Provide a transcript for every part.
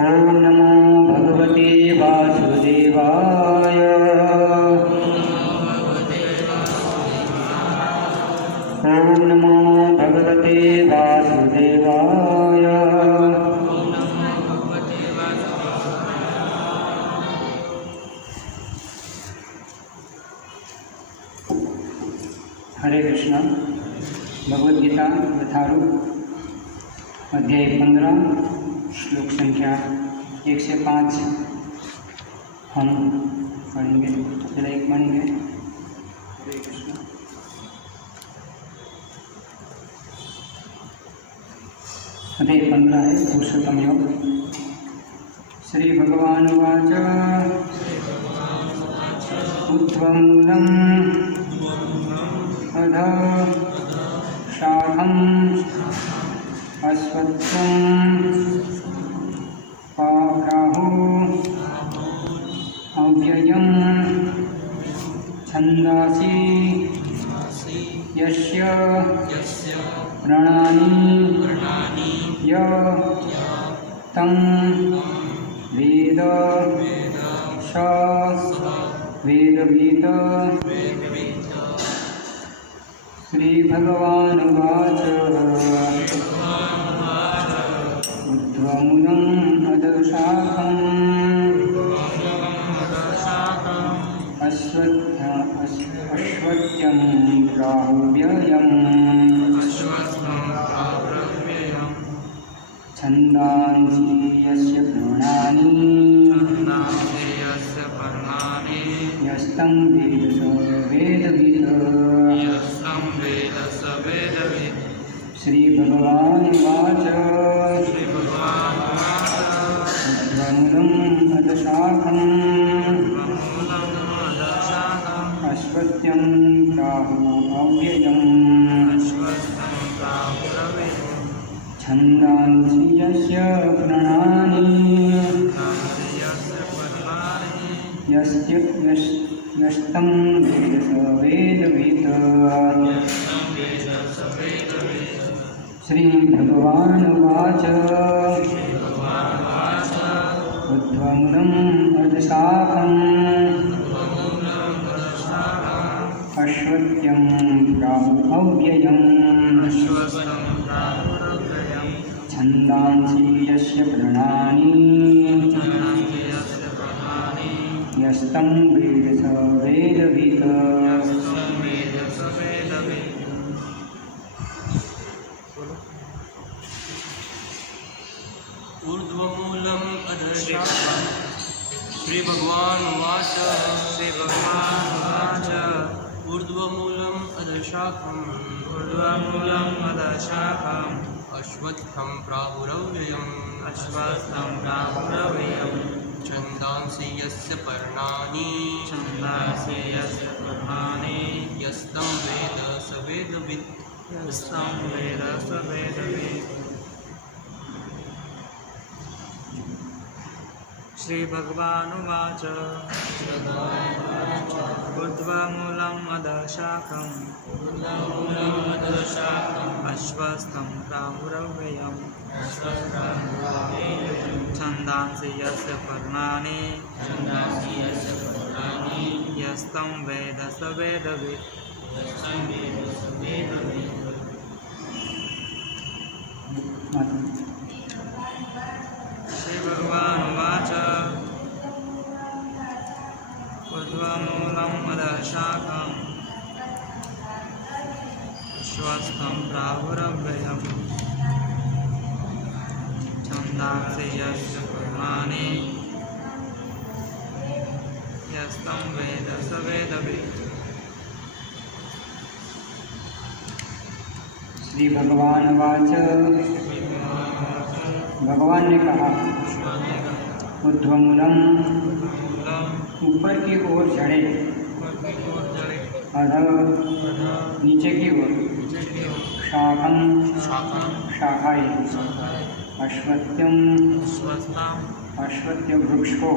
ओम नमो भगवते वासुदेवाय। ओम नमो भगवते वासुदेवाय। हरे कृष्ण। भगवद गीता यथारूप अध्याय 15 श्लोक संख्या 1 से 5 हम पढ़ेंगे। पहले एक पढ़ेंगे। हरे कृष्ण। अध्याय 15 है पुरुषोत्तम योग। श्री भगवान उवाच ऊर्ध्वमूलम् अधः शाखम् अश्वत्थं प्राहुः अव्ययम् छन्दांसि यस्य प्रणानि तं वेद स वेदवित्। श्री भगवान उवाच ऊर्ध्वमूलम् अधःशाखम् अश्वत्थं प्राहुव्ययम् छन्दांसि यस्य पर्णानि यस्तं वेद स वेदवित्। श्री भगवान उवाच ऊर्ध्वमूलम् अधःशाखम् अश्वत्थं प्राहुः अव्ययम् छन्दांसि यस्य पर्णानि यस्तं वेद स वेदवित्। श्री भगवान उवाच ऊर्ध्वमूलम् अधःशाखम् अश्वत्थं प्राहुः अव्ययम् छन्दांसि यस्य पर्णानि यस्तं वेद स वेदवित्। ऊर्ध्वमूलम् अधःशाखम्। श्री भगवान उवाच ऊर्ध्वमूलम् अधःशाखम् अश्वत्थं प्राहुरव्ययम् छन्दांसि यस्य पर्णानि यस्तं वेद स वेदवित्। श्री भगवान उवाच ऊर्ध्वमूलम् अधःशाखम् अश्वत्थं प्राहुरव्ययम् छन्दांसि यस्य पर्णानि यस्तं वेद स वेदवित्। श्री भगवान उवाच ऊर्ध्वमूलम् अधःशाखम् अश्वत्थं प्राहुरव्ययम् छन्दांसि यस्य पर्णानि यस्तं वेद स वेदवित्। श्री भगवान उवाच भगवान ने कहा ऊर्ध्वमूलम् ऊपर की ओर चढ़े, अधः नीचे की ओर, शाखम् शाखाएं, अश्वत्थं अश्वत्थ वृक्ष को,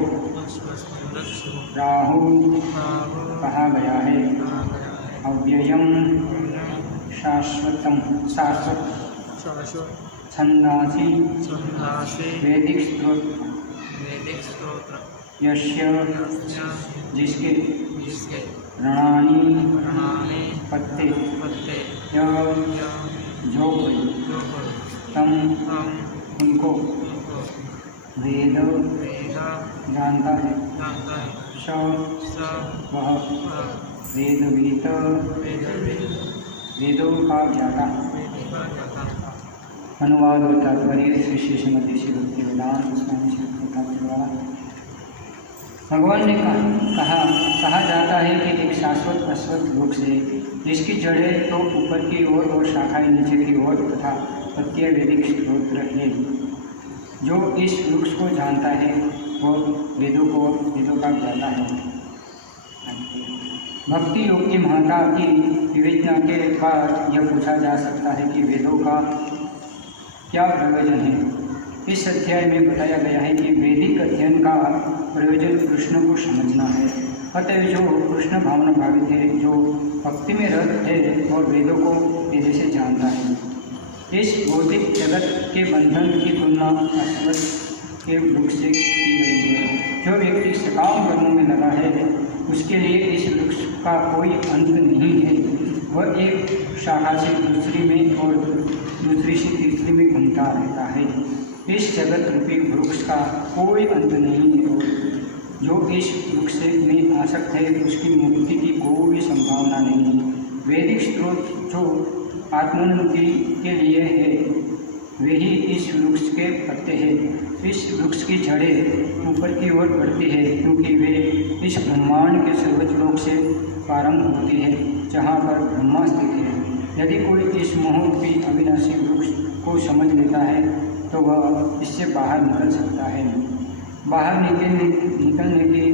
राहु कहा गया है, अव्ययम् शाश्वतम शाश्वत छंदांसि छंदांसि वैदिक स्तोत्र वैदिक स्तोत्र यस्य जिसके जिसके रणानि प्रणाली पत्ते पत्ते जो कोई जो कोई तम हम उनको उनको वेद वेद जानता है जानता है स सब वह वेद वेदों का ज्ञाता का ज्ञाता अनुवाद और तात्पर्य श्री शेषमती श्री भक्ति वेदांत स्वामी श्री प्रकाश द्वारा। भगवान ने कहा जाता है कि एक शाश्वत अश्वत्थ वृक्ष है जिसकी जड़ें तो ऊपर की ओर और शाखाएं नीचे की ओर तथा पत्तियां वैदिक स्तोत्र है। जो इस वृक्ष को जानता है वो वेदों का ज्ञाता है। भक्ति योग की महत्ता की विवेचना के बाद यह पूछा जा सकता है कि वेदों का क्या प्रयोजन है। इस अध्याय में बताया गया है कि वैदिक अध्ययन का प्रयोजन कृष्ण को समझना है। अतः जो कृष्ण भावना भावित है, जो भक्ति में रत है और वेदों को वेद से जानता है। इस भौतिक जगत के बंधन की तुलना अश्वत्थ के वृक्ष से की गई है। जो व्यक्ति सकाम कर्मों में लगा है उसके लिए इस वृक्ष का कोई अंत नहीं है। वह एक शाखा से दूसरी में और दूसरी से तीसरी में घूमता रहता है। इस जगत रूपी वृक्ष का कोई अंत नहीं है और जो इस वृक्ष में आसक्त है उसकी मुक्ति की कोई संभावना नहीं है। वैदिक स्रोत जो आत्मोन्नति के लिए है वही इस वृक्ष के पत्ते हैं। इस वृक्ष की जड़ें ऊपर की ओर बढ़ती है क्योंकि वे इस ब्रह्मांड के सर्वोच्च लोक से प्रारंभ होती है जहाँ पर ब्रह्मा स्थित है। यदि कोई इस मोहरूपी अविनाशी वृक्ष को समझ लेता है तो वह इससे बाहर निकल सकता है। बाहर निकलने की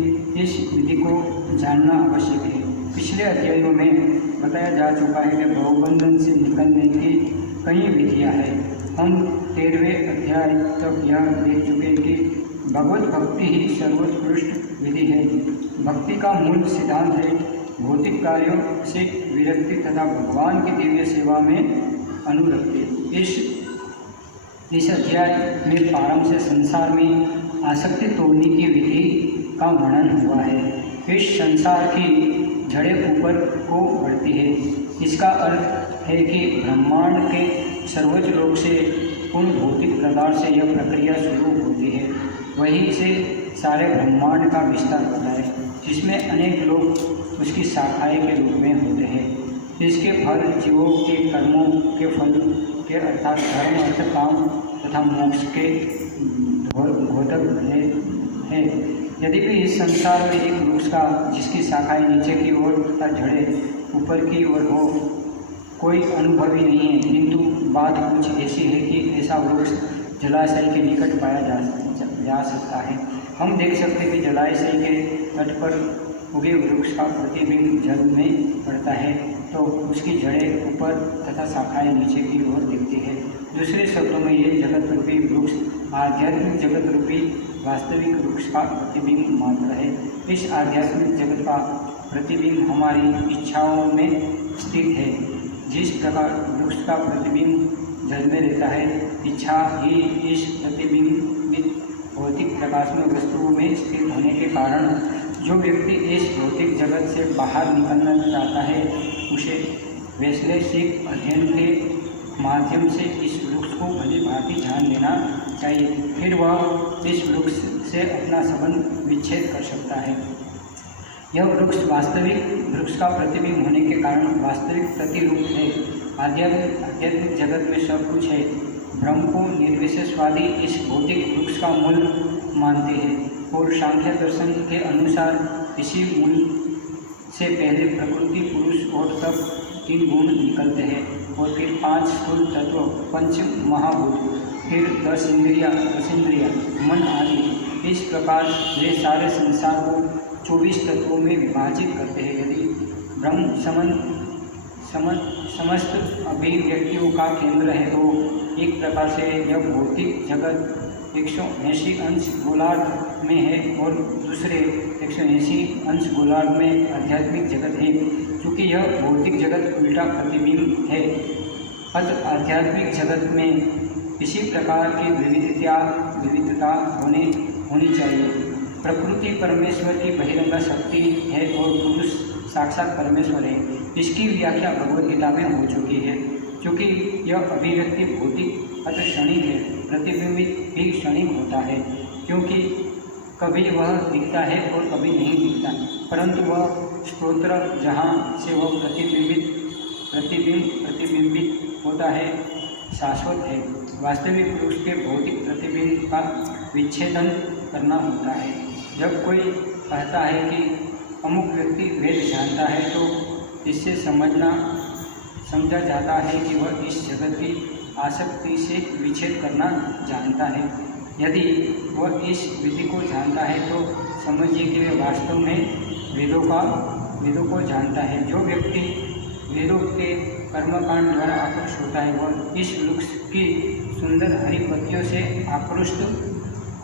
इस विधि को जानना आवश्यक है। पिछले अध्यायों में बताया जा चुका है कि भवबंधन से निकलने की कई विधियां हैं। हम 13वें अध्याय तक यह देख चुके हैं कि भगवत भक्ति ही सर्वोत्कृष्ट विधि है। भक्ति का मूल सिद्धांत है भौतिक कार्यों से विरक्ति तथा भगवान की दिव्य सेवा में अनुरक्ति। इस अध्याय में प्रारंभ से संसार में आसक्ति तोड़ने की विधि का वर्णन हुआ है। इस संसार की जड़ें ऊपर को बढ़ती है। इसका अर्थ है कि ब्रह्मांड के सर्वोच्च लोक से पूर्ण भौतिक पदार्थ से यह प्रक्रिया शुरू होती है। वहीं से सारे ब्रह्मांड का विस्तार होता है जिसमें अनेक लोग उसकी शाखाएँ के रूप में होते हैं। इसके फल जीवों के कर्मों के फल के अर्थात धर्म अर्थ काम तथा मोक्ष के घोतक है। यदि भी इस संसार में एक वृक्ष का जिसकी शाखाएँ नीचे की ओर तथा जड़ें ऊपर की ओर हो कोई अनुभवी नहीं है, किंतु बात कुछ ऐसी है कि ऐसा वृक्ष जलाशय के निकट पाया जा सकता है। हम देख सकते हैं कि जलाशय के तट पर उगे वृक्ष का प्रतिबिंब जल में पड़ता है तो उसकी जड़ें ऊपर तथा शाखाएँ नीचे की ओर दिखती है। दूसरे शब्दों में ये जगत रूपी वृक्ष आध्यात्मिक जगत रूपी वास्तविक वृक्ष का प्रतिबिंब मात्र है। इस आध्यात्मिक जगत का प्रतिबिंब हमारी इच्छाओं में स्थित है। जिस प्रकार वृक्ष का प्रतिबिंब जल में रहता है, इच्छा ही इस प्रतिबिंबित भौतिक प्रकाश में वस्तुओं में स्थित होने के कारण जो व्यक्ति इस भौतिक जगत से बाहर निकलना चाहता है उसे वैश्लेषिक अध्ययन के माध्यम से इस वृक्ष को भली भांति जान लेना चाहिए। फिर वह इस वृक्ष से अपना संबंध विच्छेद कर सकता है। यह वृक्ष वास्तविक वृक्ष का प्रतिबिंब होने के कारण वास्तविक प्रतिरूप है। आध्यात्मिक जगत में सब कुछ है। ब्रह्म को निर्विशेषवादी इस भौतिक वृक्ष का मूल मानते हैं और सांख्य दर्शन के अनुसार इसी मूल से पहले प्रकृति पुरुष और तब 3 गुण निकलते हैं और फिर 5 स्थूल तत्व 5 महाभूत, फिर 10 इंद्रियां मन आदि। इस प्रकार वे सारे संसार को 24 तत्वों में विभाजित करते हैं। यदि ब्रह्म समस्त अभिव्यक्तियों का केंद्र है तो एक प्रकार से यह भौतिक जगत 180 अंश गोलार्ध में है और दूसरे 180 अंश गोलार्ध में आध्यात्मिक जगत है। क्योंकि यह भौतिक जगत उल्टा प्रतिबिंब है, अतः आध्यात्मिक जगत में इसी प्रकार की विविधता होनी चाहिए। प्रकृति परमेश्वर की बहिरंग शक्ति है और पुरुष साक्षात परमेश्वर है। इसकी व्याख्या भगवद गीता में हो चुकी है। क्योंकि यह अभिव्यक्ति भौतिक अतः क्षणिक है, प्रतिबिंबित भी क्षणिक होता है, क्योंकि कभी वह दिखता है और कभी नहीं दिखता, परंतु वह स्तोत्र जहाँ से वह प्रतिबिंबित होता है शाश्वत है। वास्तविक पुरुष के भौतिक प्रतिबिंब का विच्छेदन करना होता है। जब कोई कहता है कि अमुक व्यक्ति वेद जानता है, तो इससे समझा जाता है कि वह इस जगत की आसक्ति से विच्छेद करना जानता है। यदि वह इस विधि को जानता है तो समझिए कि वह वास्तव में वेदों को जानता है। जो व्यक्ति वेदों के कर्मकांड द्वारा आकृष्ट होता है, वह इस वृक्ष की सुंदर हरी पत्तियों से आकृष्ट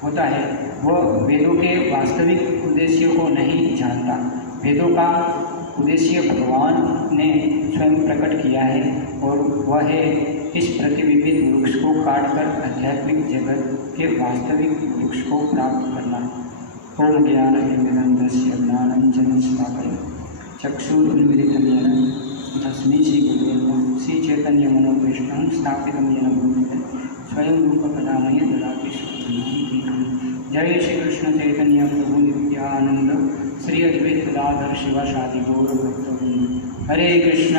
होता है। वह वेदों के वास्तविक उद्देश्य को नहीं जानता। वेदों का उद्देश्य भगवान ने स्वयं प्रकट किया है और वह है इस प्रतिबिंबित वृक्ष को काटकर आध्यात्मिक जगत के वास्तविक वृक्ष को प्राप्त करना। ओम ज्ञानतिमिरन्धस्य ज्ञानाञ्जनशलाकया चक्षुरुन्मिलितं येन तस्मै श्रीगुरुवे श्रीचैतन्यमनोभीष्टं स्थापितं येन भूतले स्वयं रूपकदामय ददाति सुखं। जय श्री कृष्ण चैतन्य प्रभु नित्यानंद श्री अद्वैत गदाधर शिवासादि गौर भक्तवृंद। हरे कृष्ण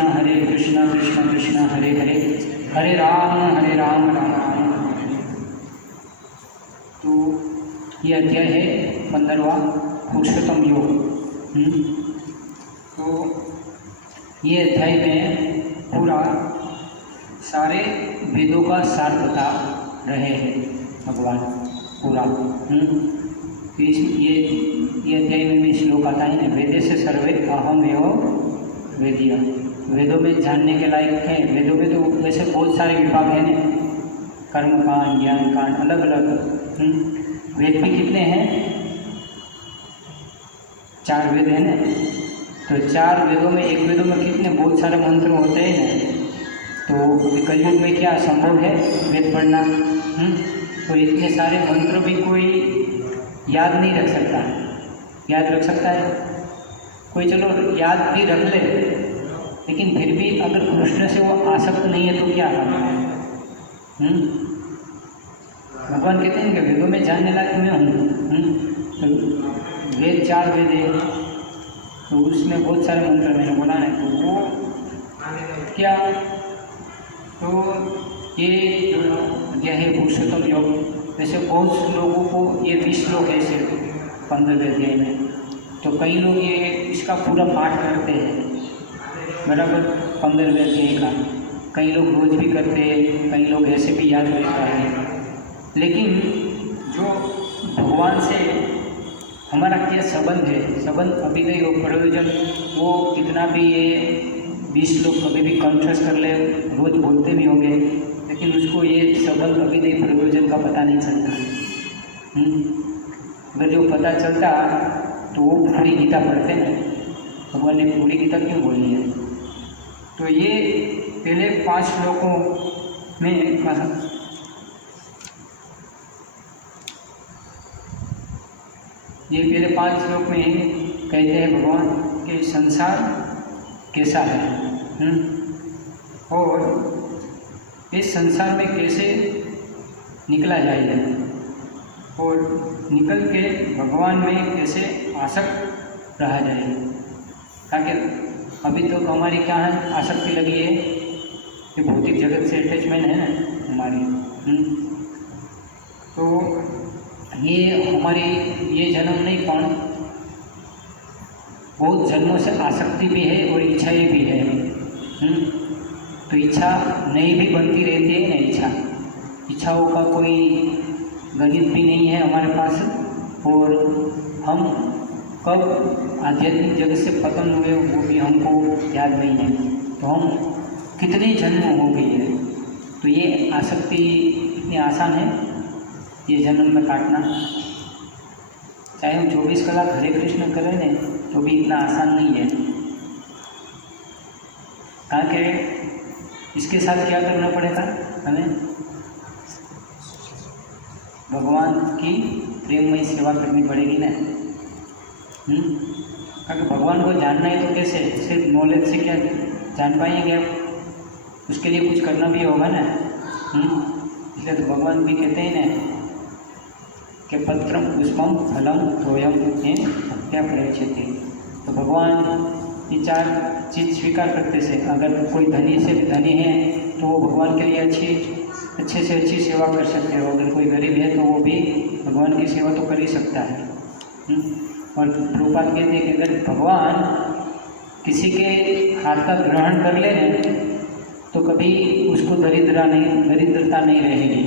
कृष्ण कृष्ण हरे हरे, हरे राम राम राम हरे। तो ये अध्याय है 15वां पुरुषोत्तम योग। तो ये अध्याय में पूरा सारे वेदों का सार बता रहे हैं भगवान पूरा। ये अध्याय में भी श्लोक आता है ना, वेदे से सर्वे अहम एवं वेदिया। वेदों में जानने के लायक है। वेदों में तो वैसे बहुत सारे विभाग हैं ना, कर्मकांड, ज्ञान कांड, अलग अलग। वेद भी कितने हैं? 4 वेद हैं ना। तो 4 वेदों में, एक वेदों में कितने बहुत सारे मंत्र होते हैं ना। तो कलयुग में क्या संभव है वेद पढ़ना? तो इतने सारे मंत्र भी कोई याद नहीं रख सकता। याद रख सकता है कोई? चलो याद भी रख ले, लेकिन फिर भी अगर कृष्ण से वो आसक्त नहीं है तो क्या करना है? भगवान कहते हैं कि वेदों में जानने लायक मैं हूँ। तो वेद 4 वेद है, तो उसमें बहुत सारे मंत्र मैंने बोला है। तो वो क्या, तो ये जो अध्याय है पुरुषोत्तम योग, वैसे बहुत लोगों को ये 20 श्लोक है सिर्फ 15वें अध्याय में। तो कई लोग ये इसका पूरा पाठ करते हैं बराबर 15वें अध्याय का। कई लोग रोज भी करते हैं, कई लोग ऐसे भी याद रहता है। लेकिन जो भगवान से हमारा क्या संबंध है, संबंध अभी गई वो प्रयोजन, वो कितना भी ये 20 लोग कभी भी कंठस्थ कर ले, रोज बोलते भी होंगे, लेकिन उसको ये संबंध अभी गई प्रयोजन का पता नहीं चलता। अगर जो पता चलता तो वो पूरी गीता पढ़ते ना। भगवान ने पूरी गीता क्यों बोली है? तो ये पहले 5 श्लोकों में कहा, ये पहले 5 श्लोक में कहते हैं भगवान कि संसार कैसा है और इस संसार में कैसे निकला जाएगा और निकल के भगवान में कैसे आसक्त रहा जाए। ताकि अभी तो हमारी क्या है, आसक्ति लगी है कि भौतिक जगत से अटैचमेंट है ना हमारी। तो ये हमारी ये जन्म नहीं, कौन बहुत जन्मों से आसक्ति भी है और इच्छाएं भी है। तो इच्छा नई भी बनती रहती है ना। इच्छाओं का कोई गणित भी नहीं है हमारे पास, और हम कब आध्यात्मिक जगत से पतन हुए वो भी हमको याद नहीं है। तो हम कितने जन्म हो गई है। तो ये आसक्ति इतनी आसान है ये जन्म में काटना। चाहे हम 24 कलाक हरे कृष्ण करें ना, तो भी इतना आसान नहीं है। कारण कि इसके साथ क्या करना पड़ेगा हमें? भगवान की प्रेममयी सेवा करनी पड़ेगी ना। अगर भगवान को जानना है तो कैसे, सिर्फ नॉलेज से क्या जान पाएंगे आप? उसके लिए कुछ करना भी होगा ना। इसलिए तो भगवान भी कहते हैं ना कि पत्रम पुष्पम फलम तोयम भक्त्या प्रयच्छति। तो भगवान ये 4 चीज़ स्वीकार करते से, अगर कोई धनी से धनी है तो वो भगवान के लिए अच्छे से अच्छी सेवा कर सकते हो। अगर कोई गरीब है तो वो भी भगवान की सेवा तो कर ही सकता है। और प्रभुपाद कहते हैं कि अगर भगवान किसी के हाथ का ग्रहण कर ले तो कभी उसको दरिद्रता नहीं रहेगी।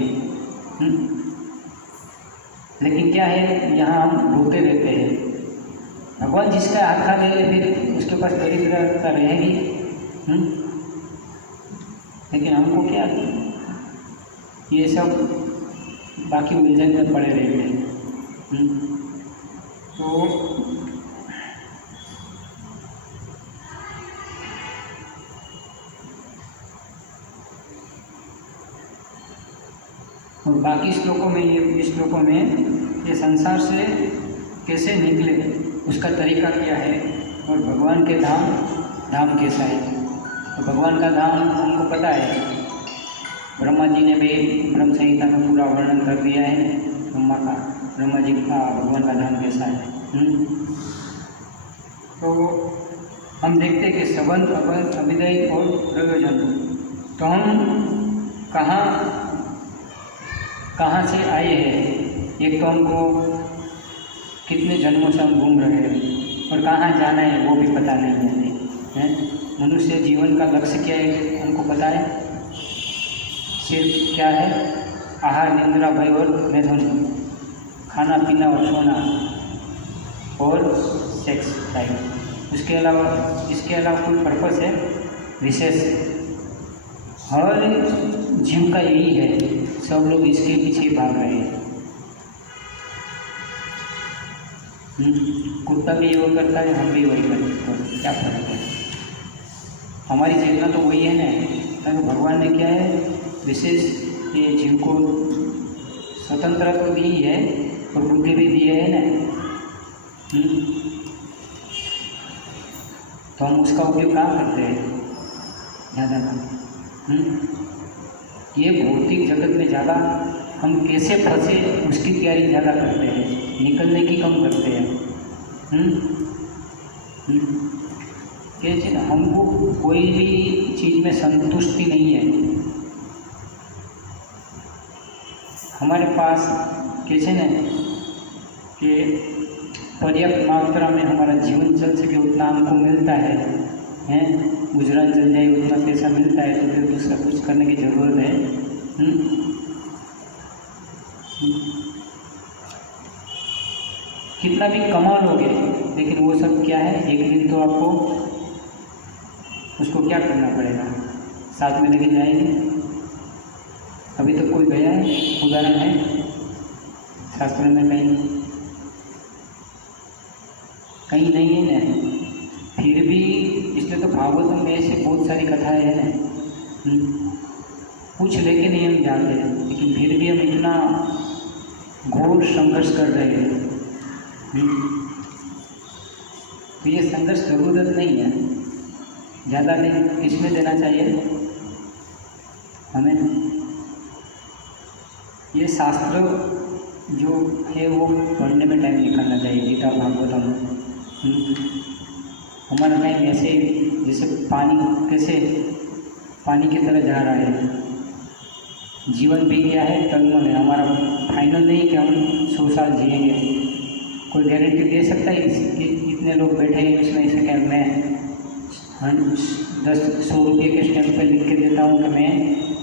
लेकिन क्या है, यहाँ हम ढूंढते रहते हैं। भगवान जिसका हाथ खा ले फिर उसके पास दरिद्रता रहेगी। लेकिन हमको क्या, ये सब बाकी उलझन में पड़े रहते हैं। तो और बाकी श्लोकों में ये संसार से कैसे निकले उसका तरीका क्या है, और भगवान के धाम कैसा है। तो भगवान का धाम हमको पता है, ब्रह्मा जी ने भी ब्रह्म संहिता में पूरा वर्णन कर दिया है। ब्रह्मा जी का भगवान का धाम कैसा है। तो हम देखते हैं कि संबंध, अबंध, अभिदय और प्रयोजन। तो हम कहाँ से आए हैं, एक तो हमको कितने जन्मों से हम घूम रहे हैं, और कहाँ जाना है वो भी पता नहीं है। मनुष्य जीवन का लक्ष्य क्या है हमको पता है, सिर्फ क्या है, आहार, निद्रा, भय और मैथुन, खाना पीना और सोना और सेक्स टाइम। इसके अलावा कोई पर्पस है विशेष? हर जीव का यही है, सब लोग इसके पीछे भाग रहे हैं। कुत्ता भी योग करता है, हम भी वही करते हैं, क्या फर्क है? हमारी चेतना तो वही है ना। तो भगवान ने क्या है, विशेष ये जीव को स्वतंत्रता तो दी है और बुद्धि भी दी है ना। तो हम उसका उपयोग कहाँ करते हैं ज़्यादा? ये भौतिक जगत में ज़्यादा हम कैसे फंसे उसकी तैयारी ज़्यादा करते हैं, निकलने की कम करते हैं। कैसे ना, हमको कोई भी चीज़ में संतुष्टि नहीं है। हमारे पास कैसे ना कि पर्याप्त मात्रा में हमारा जीवन चल सके उतना हमको मिलता है, गुजरान चल जाए उतना पैसा मिलता है, तो फिर दूसरा कुछ करने की ज़रूरत है? कितना भी कमा लोगे, लेकिन वो सब क्या है, एक दिन तो आपको उसको क्या करना पड़ेगा, साथ में लेके जाएंगे। अभी तो कोई गया है, उदाहरण है शास्त्र में कहीं नहीं है ना। फिर भी इसलिए तो भागवत में ऐसे बहुत सारी कथाएं हैं ना, कुछ लेके नहीं हम जाते हैं, लेकिन फिर भी हम इतना घोर संघर्ष कर रहे हैं। तो ये संघर्ष ज़रूरत नहीं है, ज़्यादा नहीं। किसमें देना चाहिए हमें? ये शास्त्र जो है वो पढ़ने में टाइम निकालना चाहिए, गीता भागवतम। हमारा टाइम ऐसे जैसे पानी की तरह जा रहा है। जीवन भी क्या है, टर्मल है, हमारा फाइनल नहीं कि हम 100 साल जिएंगे। कोई गारंटी दे सकता है कि इतने लोग बैठे हैं इसमें, ऐसे क्या मैं 100 रुपये के स्टैम्प पर लिख के देता हूँ कि मैं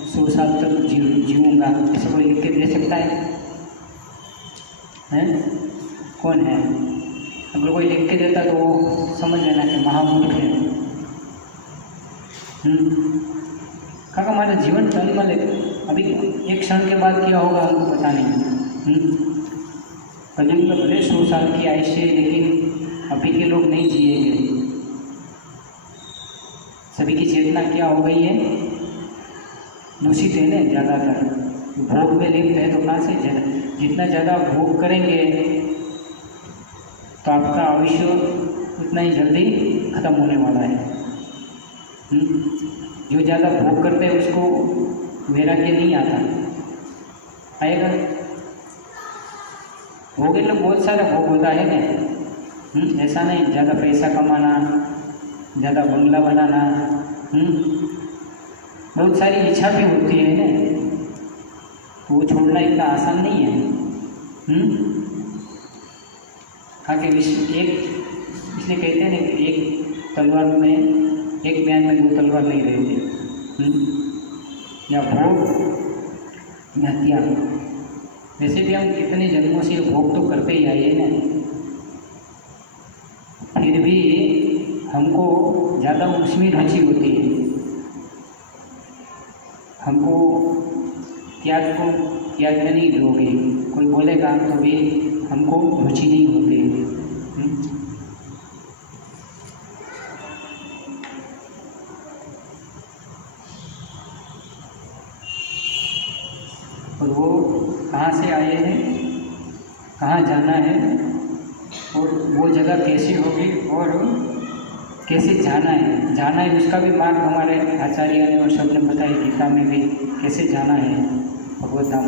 100 साल तक जीऊँगा, ऐसे कोई लिख के दे सकता है? कौन है? अगर कोई लिख के देता तो वो समझ लेना कि महामूर्ख है। काका हमारा जीवन टर्मल है, अभी एक क्षण के बाद क्या होगा हमको पता नहीं। कलयुग में भले 100 साल की आयुष्य है, लेकिन अभी के लोग नहीं जिएंगे। सभी की चेतना क्या हो गई है, दूषित है ना ज़्यादातर। भोग में लिप्त है, तो कहाँ से जितना ज़्यादा भोग करेंगे तो आपका आयुष्य उतना ही जल्दी खत्म होने वाला है। जो ज़्यादा भोग करते हैं उसको वैराग्य नहीं आता, आएगा। भोग मतलब बहुत सारा भोग होता है ना, ऐसा नहीं ज़्यादा पैसा कमाना, ज़्यादा बंगला बनाना, बहुत सारी इच्छा भी होती है ना, तो वो छोड़ना इतना आसान नहीं है। आगे एक इसलिए कहते हैं ना कि एक तलवार में, एक म्यान में दो तलवार नहीं रहती, या भोग या त्याग। वैसे भी हम कितने जन्मों से भोग तो करते ही आए हैं ना, फिर भी हमको ज़्यादा उसमें रुचि होती है। हमको त्याग में नहीं दोगे, कोई बोलेगा तो भी हमको रुचि नहीं होती। और वो कहाँ से आए हैं, कहाँ जाना है, और वो जगह कैसी होगी और कैसे जाना है उसका भी मार्ग हमारे आचार्य ने और सबने बताया, गीता में भी कैसे जाना है भगवत धाम,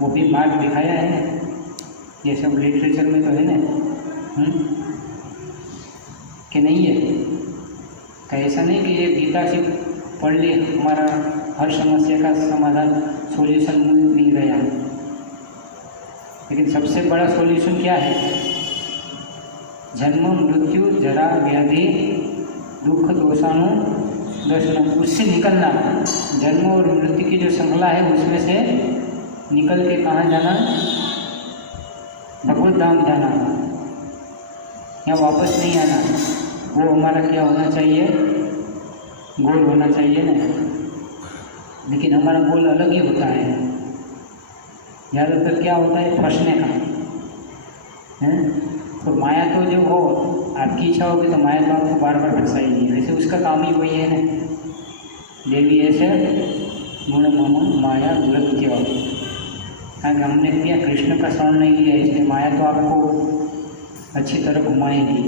वो भी मार्ग दिखाया है। ये सब लिटरेचर में तो है ना, कि नहीं है? तो ऐसा नहीं कि ये गीता से पढ़ ली हमारा हर समस्या का समाधान सॉल्यूशन मिल गया, लेकिन सबसे बड़ा सॉल्यूशन क्या है? जन्म मृत्यु जरा व्याधि दुख दोषाणु दर्शनम, उससे निकलना। जन्म और मृत्यु की जो श्रृंखला है उसमें से निकल के कहाँ जाना? भगवत धाम जाना, यहाँ वापस नहीं आना। वो हमारा क्या होना चाहिए? गोल होना चाहिए ना, लेकिन हमारा गोल अलग ही होता है। ज़्यादातर क्या होता है? फंसने का है। तो माया तो जो हो, आपकी इच्छा होगी तो माया तो आपको बार बार फंसाएगी। वैसे उसका काम ही वही है ना, देवी ऐसे गुण मम माया दुर्गत्य। क्योंकि हमने क्या कृष्ण का शरण नहीं लिया, इसलिए माया तो आपको अच्छी तरह घुमाएगी।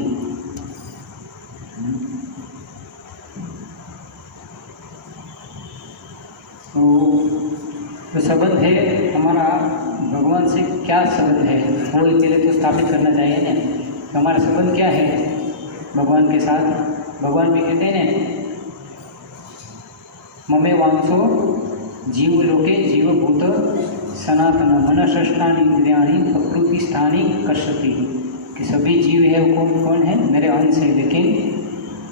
तो संबंध है हमारा भगवान से, क्या संबंध है वो पहले तो स्थापित करना चाहिए ना। तो हमारा संबंध क्या है भगवान के साथ? भगवान भी कहते हैं ना, ममे वांसो जीव लोके जीवभूत सनातन मनष्ठानी इंद्रियाणी प्रकृति स्थानी कर्षति, कि सभी जीव है वो कौन है? मेरे अंश है। लेकिन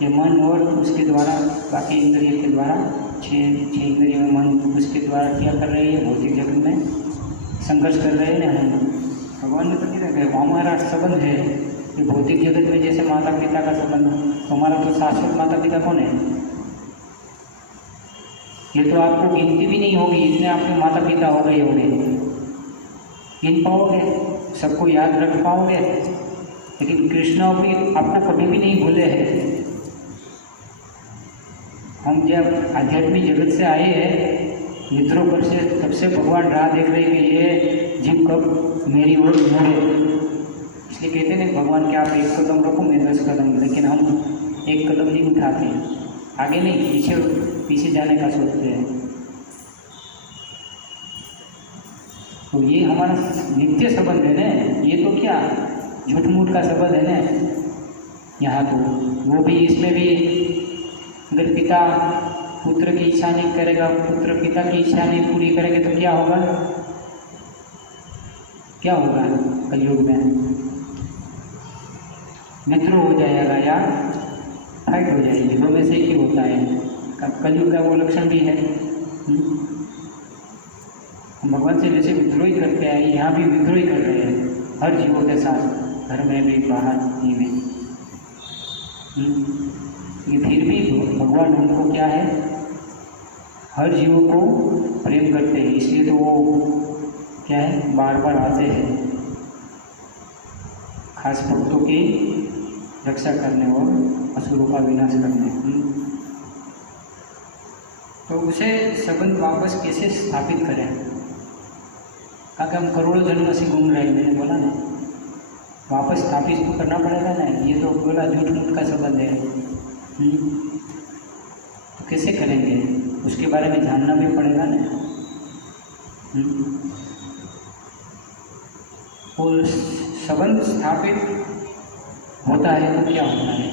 ये मन और उसके द्वारा, बाकी इंद्रिय के द्वारा, छह इंद्रिय में मन उसके द्वारा क्या कर रही है? भौतिक जगत में संघर्ष कर रहे हैं ना। भगवान ने तो क्या कहा? हमारा संबंध है कि भौतिक जगत में जैसे माता पिता का संबंध, तो हमारा तो शाश्वत माता पिता कौन है? ये तो आपको गिनती भी नहीं होगी, इतने आपके माता पिता हो गए होंगे। गिन पाओगे? सबको याद रख पाओगे? लेकिन कृष्ण भी आपको कभी भी नहीं भूले हैं। हम जब आध्यात्मिक जगत से आए हैं, मित्रों पर से तब से भगवान राह देख रहे हैं कि ये जीव कब मेरी ओर मुड़े। इसलिए कहते हैं भगवान कि आप एक कदम रखो, मैं 10 कदम, लेकिन हम एक कदम नहीं उठाते, आगे नहीं पीछे जाने का सोचते हैं। तो ये हमारा नित्य संबंध है ना, ये तो क्या झूठ मूठ का संबंध है ना यहाँ। तो वो भी, इसमें भी अगर पिता पुत्र की इच्छा नहीं करेगा, पुत्र पिता की इच्छा नहीं पूरी करेंगे तो क्या होगा? क्या होगा? कलयुग में मित्र हो जाएगा या फाइट हो जाएगी, दो में से एक ही होता है। कलयुग का वो लक्षण भी है। हम भगवान से वैसे विद्रोह ही करते हैं, यहाँ भी विद्रोह ही कर रहे हैं हर जीवों के साथ, घर में भी बाहर में। ये फिर भी भगवान उनको क्या है? हर जीवों को प्रेम करते हैं, इसलिए तो वो क्या है? बार बार आते हैं खास भक्तों की रक्षा करने और असुरों का विनाश करने। तो उसे संबंध वापस कैसे स्थापित करें? कि हम करोड़ों जन्म से घूम रहे हैं, मैंने बोला ना, वापस स्थापित तो करना पड़ेगा ना, ये तो बोला झूठ मूठ का संबंध है। तो कैसे करेंगे, उसके बारे में जानना भी पड़ेगा ना। और संबंध स्थापित होता है तो क्या होता है,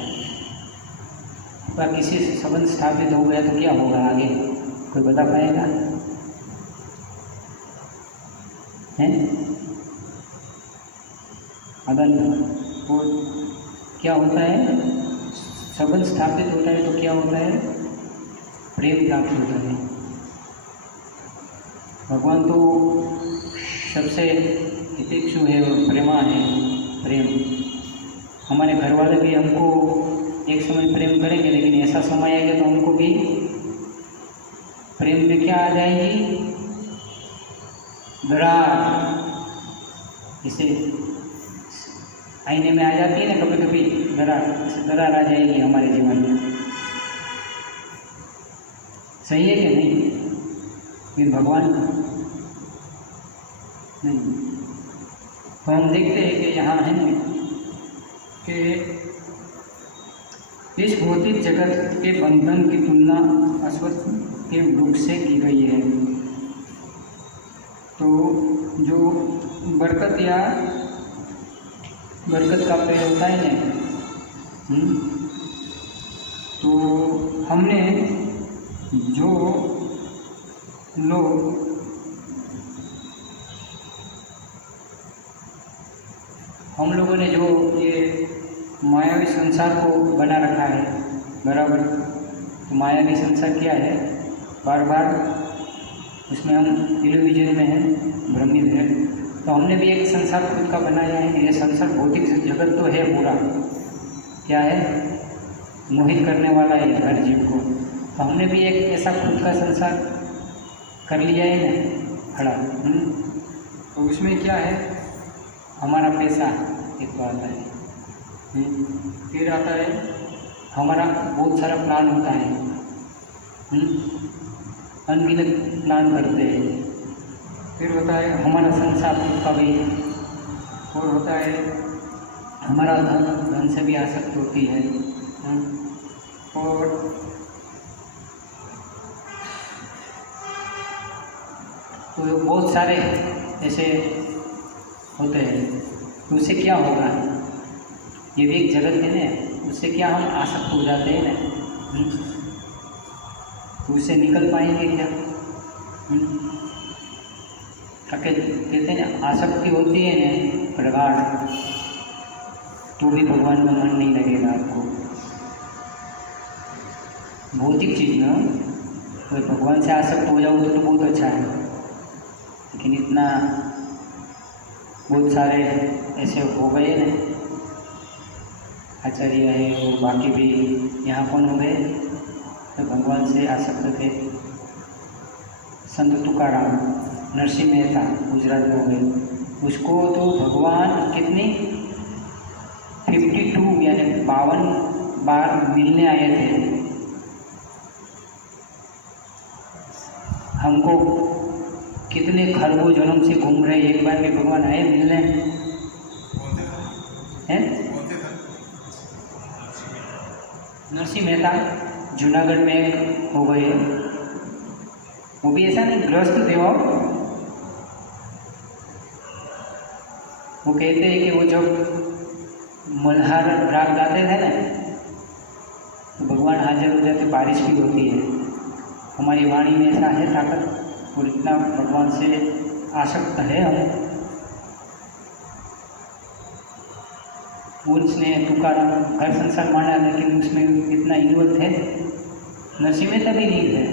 या किसी से संबंध स्थापित हो गया तो क्या होगा आगे, कोई बता पाएगा? हैं? अगर वो क्या होता है, संबंध स्थापित होता है तो क्या होता है, प्रेम प्राप्त होता है। भगवान तो सबसे हितैषी है और प्रेमा है, प्रेम। हमारे घर वाले भी हमको एक समय प्रेम करेंगे, लेकिन ऐसा समय आएगा तो हमको भी प्रेम में क्या आ जाएगी, दरार। इसे आईने में आ जाती है ना कभी कभी दरार, दरार आ जाएगी हमारे जीवन में। सही है कि नहीं? फिर भगवान नहीं। तो हम देखते हैं कि यहाँ है ना कि इस भौतिक जगत के बंधन की तुलना अश्वत्थ के वृक्ष से की गई है। तो जो बरकत या बरकत का पेड़ होता है ना, तो हमने जो लोग हम लोगों ने जो ये मायावी संसार को बना रखा है, बराबर। तो मायावी संसार क्या है, बार बार उसमें हम टेलीविजन में हैं, भ्रमित है। तो हमने भी एक संसार खुद का बनाया है। ये संसार भौतिक जगत तो है पूरा, क्या है, मोहित करने वाला है हर जीव को। तो हमने भी एक ऐसा खुद का संसार कर लिया है ना, खड़ा। तो उसमें क्या है, हमारा पैसा एक तो आता है, फिर आता है हमारा बहुत सारा प्लान होता है, अनगिनत प्लान करते हैं। फिर होता है हमारा संसार खुद का भी, और होता है हमारा धन, धन से भी आसक्त होती है। और तो बहुत सारे ऐसे होते हैं। तो उससे क्या होगा, ये भी एक जगत है ना, उससे क्या हम आसक्त हो जाते हैं ना, तो उससे निकल पाएंगे क्या? कहते हैं ना, आसक्ति होती है ना प्रगाढ़, तो भी भगवान में मन नहीं लगेगा आपको। भौतिक चीज़ ना, तो भगवान से आसक्त हो जाओगे तो बहुत अच्छा है, लेकिन इतना बहुत सारे ऐसे हो गए ना, आचार्य है और बाकी भी यहाँ कौन हो गए, तो भगवान से आसक्त थे। संत तुकाराम, नरसिंह मेहता गुजरात में हो गए, उसको तो भगवान कितनी 52 यानी 52 बार मिलने आए थे। हमको कितने खरबों जन्म से घूम रहे, एक बार भी भगवान आए मिलने हैं? नरसिंह मेहता जूनागढ़ में हो गए, वो भी ऐसा नहीं ग्रस्त थे वो कहते हैं कि वो जब मल्हार राग गाते थे ना, तो भगवान हाजिर हो जाते, बारिश भी होती है। हमारी वाणी में ऐसा है ताकत, और इतना भगवान से आसक्त है हम। उसने तुकाराम घर संसार माना, लेकिन उसमें इतना इन्वॉल्व है। नरसिंह मेहता भी नहीं है।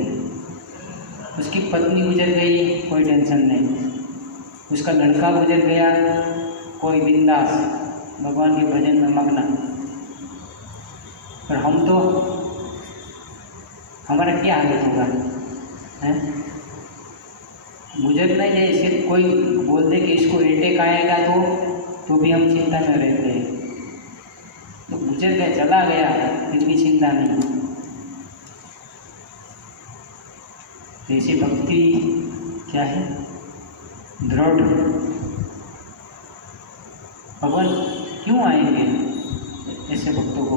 उसकी पत्नी गुजर गई, कोई टेंशन नहीं। उसका लड़का गुजर गया, कोई बिंदास, भगवान के भजन में मग्न। पर हम तो, हमारा क्या हालत होगा, हैं? गुजरना ही है। सिर्फ कोई बोल दे कि इसको अटैक आएगा तो भी हम चिंता में रहते हैं। तो गुजर गया, चला गया, फिर भी चिंता नहीं। ऐसी भक्ति क्या है, दृढ़। भगवान क्यों आएंगे ऐसे भक्तों को?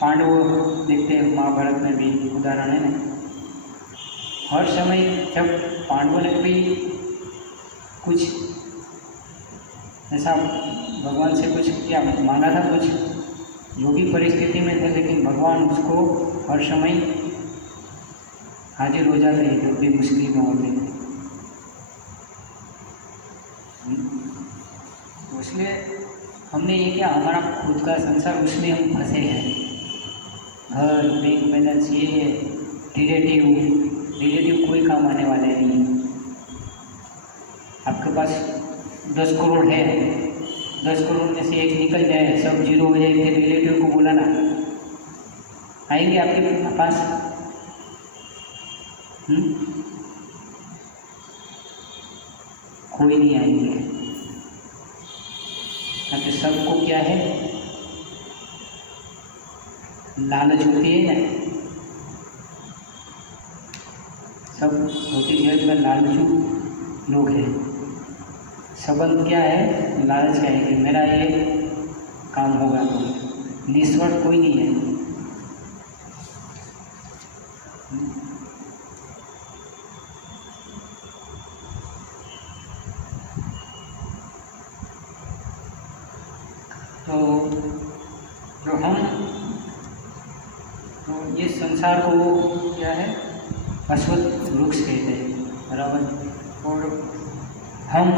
पांडव देखते हैं, महाभारत में भी उदाहरण है ना। हर समय जब पांडवों ने भी कुछ ऐसा भगवान से कुछ क्या मांगा था, कुछ जो भी परिस्थिति में थे, लेकिन भगवान उसको हर समय हाजिर हो जाते हैं जब भी मुश्किल में होते हैं। तो इसलिए हमने ये क्या, हमारा खुद का संसार, उसमें हम फंसे हैं। घर, बैंक बैलेंस, ये रिलेटिव कोई काम आने वाले नहीं है। आपके पास 10 करोड़ है, 10 करोड़ में से एक निकल जाए, सब जीरो हो जाए, फिर रिलेटिव को बुलाना, आएंगे आपके पास? कोई नहीं आएंगे। तो सबको क्या है, लालच होती है ना। सब होती जगत में लालचू लोग हैं। संबंध क्या है, लालच का है कि मेरा ये काम होगा, तो निस्वार्थ कोई नहीं है। तो जो हम, तो ये संसार को क्या है, अश्वत्थ वृक्ष कहते हैं, बराबर। और हम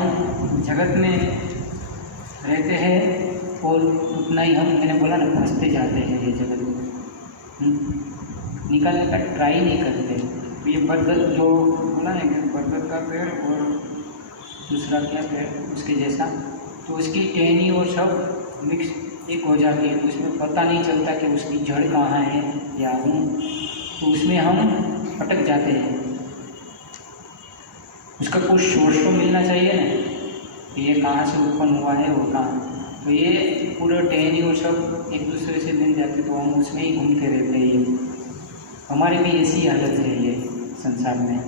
जगत में रहते हैं और उतना ही हम, मैंने बोला ना, फंसते जाते हैं ये जगत में, निकालने का ट्राई नहीं करते। ये बरगद जो बोला ना कि बरगद का पेड़ और दूसरा क्या पेड़ उसके जैसा, तो उसकी टहनी और सब मिक्स एक हो जाती है, तो उसमें पता नहीं चलता कि उसकी जड़ कहाँ है या हूँ, तो उसमें हम अटक जाते हैं। उसका कुछ सोर्स तो मिलना चाहिए ना, कि ये कहाँ से उत्पन्न हुआ है, वो कहाँ। तो ये पूरा टहनी और सब एक दूसरे से मिल जाते, तो हम उसमें ही घूमते रहते हैं। हमारी भी ऐसी हालत है ये संसार में,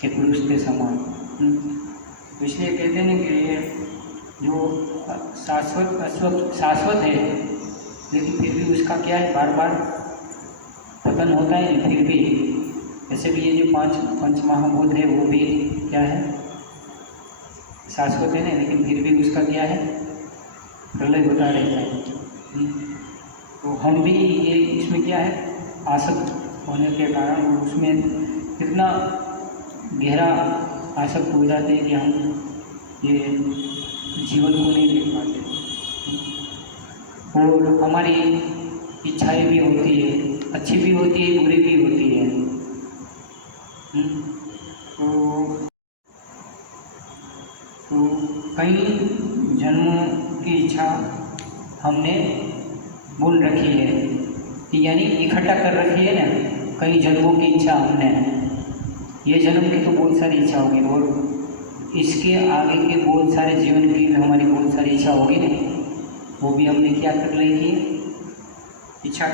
कि पुरुष के समान। तो इसलिए कहते हैं कि ये जो शाश्वत है, लेकिन फिर भी उसका क्या है, बार बार पतन होता है। फिर भी ऐसे भी ये जो पंच महाभूत है, वो भी क्या है, शाश्वत है ना, लेकिन फिर भी उसका क्या है, प्रलय होता रहता है। तो हम भी ये इसमें क्या है, आसक्त होने के कारण उसमें इतना गहरा आसक्त हो जाते हैं कि हम ये जीवन को नहीं देख पाते। और हमारी इच्छाएं भी होती है, अच्छी भी होती है, बुरी भी होती है। तो कई जन्मों की इच्छा हमने बुन रखी है, यानी इकट्ठा कर रखी है ना, कई जन्मों की इच्छा हमने। ये जन्म की तो बहुत सारी इच्छा होगी, और इसके आगे के बहुत सारे जीवन की हमारी बहुत सारी इच्छा होगी ना, वो भी हमने क्या कर रखी है, इच्छा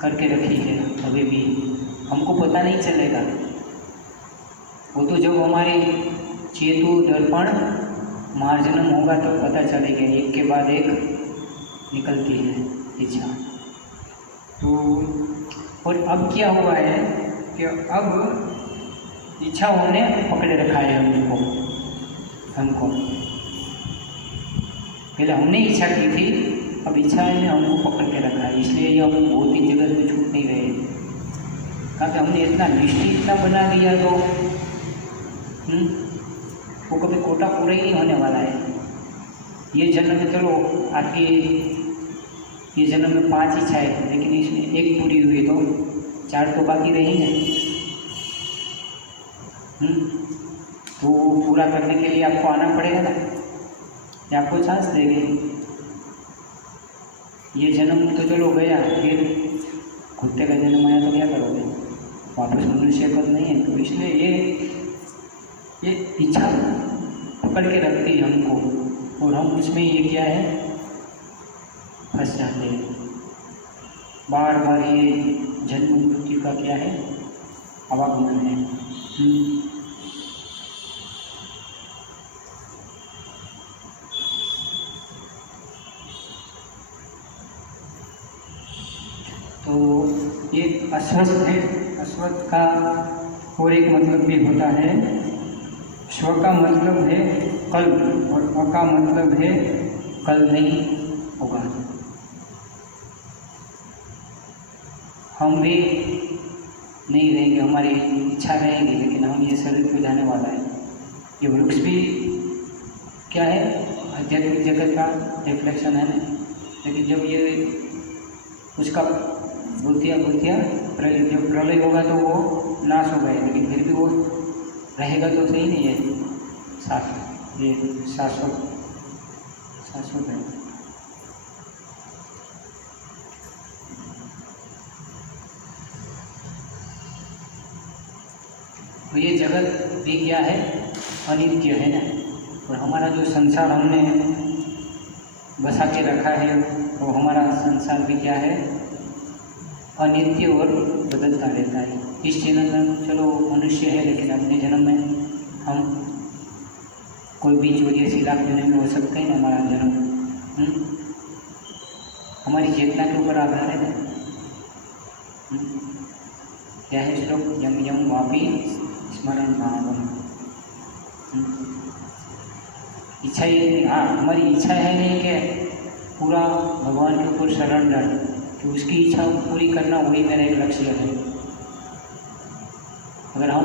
करके रखी है। अभी भी हमको पता नहीं चलेगा, वो तो जब हमारे चेतु दर्पण मार्जनम होगा तब तो पता चलेगा, एक के बाद एक निकलती है इच्छा। तो और अब क्या हुआ है कि अब इच्छाओं ने पकड़े रखा है हमको। पहले हमने इच्छा की थी, अब इच्छा ने हमको पकड़ के रखा है। इसलिए ये हम भौतिक जगत में छूट नहीं रहे, क्योंकि हमने इतना लिस्ट इतना बना दिया, तो वो कभी कोटा पूरा ही नहीं होने वाला है। ये जन्म में चलो आपकी ये जन्म में 5 इच्छाएं, लेकिन इसमें एक पूरी हुई तो 4 तो बाकी रहेंगे। तो पूरा करने के लिए आपको आना पड़ेगा ना, या आपको चांस देंगे। ये जन्म तो चलो गया, फिर कुत्ते का जन्म आया तो क्या करोगे, वापस मनुष्य पद नहीं है। तो इसलिए ये इच्छा पकड़ के रखती है हमको, और हम उसमें ये क्या है, फंस जाते हैं। बार बार ये जन्म मृत्यु का क्या है, आवागमन है। तो ये अस्वस्थ है। अस्वस्थ का और एक मतलब भी होता है, स्व का मतलब है कल और अ का मतलब है कल नहीं होगा। हम भी नहीं रहेंगे, हमारी इच्छा रहेगी, लेकिन हम ये शरीर को जाने वाला है। ये वृक्ष भी क्या है, आध्यात्मिक जगत का रिफ्लेक्शन है ना। लेकिन जब ये उसका बुद्धिया जब प्रलय होगा तो वो नाश हो गए, लेकिन फिर भी वो रहेगा तो सही नहीं है, ये शाश्वत है। तो ये जगत भी क्या है, अनित्य है ना। और हमारा जो संसार हमने बसा के रखा है, वो हमारा संसार भी क्या है, अनित्य और बदलता रहता है। इस जन्म में चलो मनुष्य है, लेकिन अगले जन्म में हम कोई 20-80 लाख जन्म में हो सकते हैं ना हमारा जन्म। हमारी चेतना के ऊपर आधार है ना। क्या है श्लोक, यम यम वापी स्मरण भावम। इच्छा ये नहीं, हाँ हमारी इच्छा है नहीं कि पूरा भगवान के ऊपर सरेंडर, कि उसकी इच्छा पूरी करना वही मेरा एक लक्ष्य है। अगर हम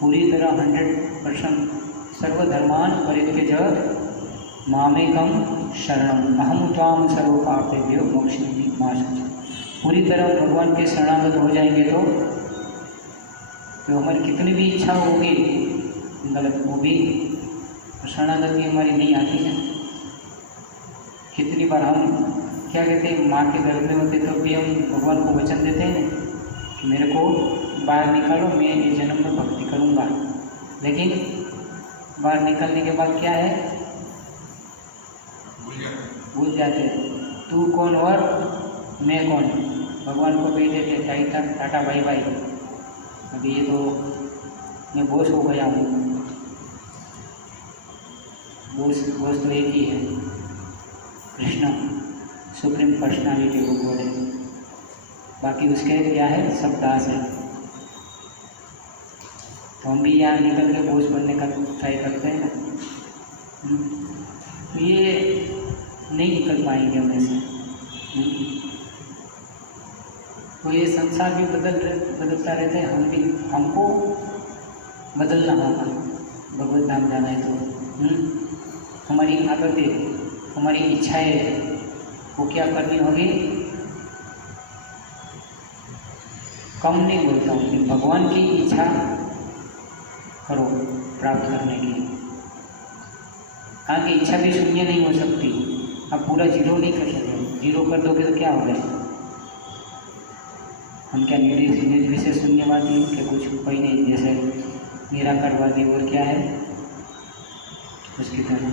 पूरी तरह 100% सर्वधर्मान परित्यज्य मामेकम शरणम अहम त्वाम सर्व पापेभ्यो मोक्षयिष्यामि मा शुचि, पूरी तरह भगवान के शरणागत हो जाएंगे तो हमारी कितनी भी इच्छा होगी गलत, वो भी शरणागति हमारी नहीं आती है। कितनी बार हम क्या कहते हैं, माँ के गर्भ में होते तो भी हम भगवान को वचन देते हैं कि मेरे को बाहर निकालो, मैं इस जन्म में भक्ति करूँगा। लेकिन बाहर निकलने के बाद क्या है, भूल जाते हैं तू कौन और मैं कौन। भगवान को कह देते टाटा बाई बाई, अभी ये तो मैं बॉस हो गया हूँ। बॉस तो एक ही है, कृष्ण सुप्रीम पर्सनालिटी को बोले, बाकी उसके क्या है, सब दास है। तो हम भी यहाँ निकल के बॉस बनने का ट्राई करते हैं ना, तो ये नहीं निकल पाएंगे हमें से। तो ये संसार भी बदलता रहता है, हम भी, हमको बदलना होगा भगवत धाम जाना है तो। हमारी आदतें, हमारी इच्छाएं वो क्या करनी होगी, कम नहीं बोलता हूँ कि भगवान की इच्छा करो प्राप्त करने की। कहाँ की इच्छा भी शून्य नहीं हो सकती, आप पूरा जीरो नहीं कर सकते। जीरो कर दोगे तो क्या होगा, हम क्या निर्विशेष शून्यवादी के कुछ कोई नहीं, जैसे निराकारवादी और क्या है उसकी तरह।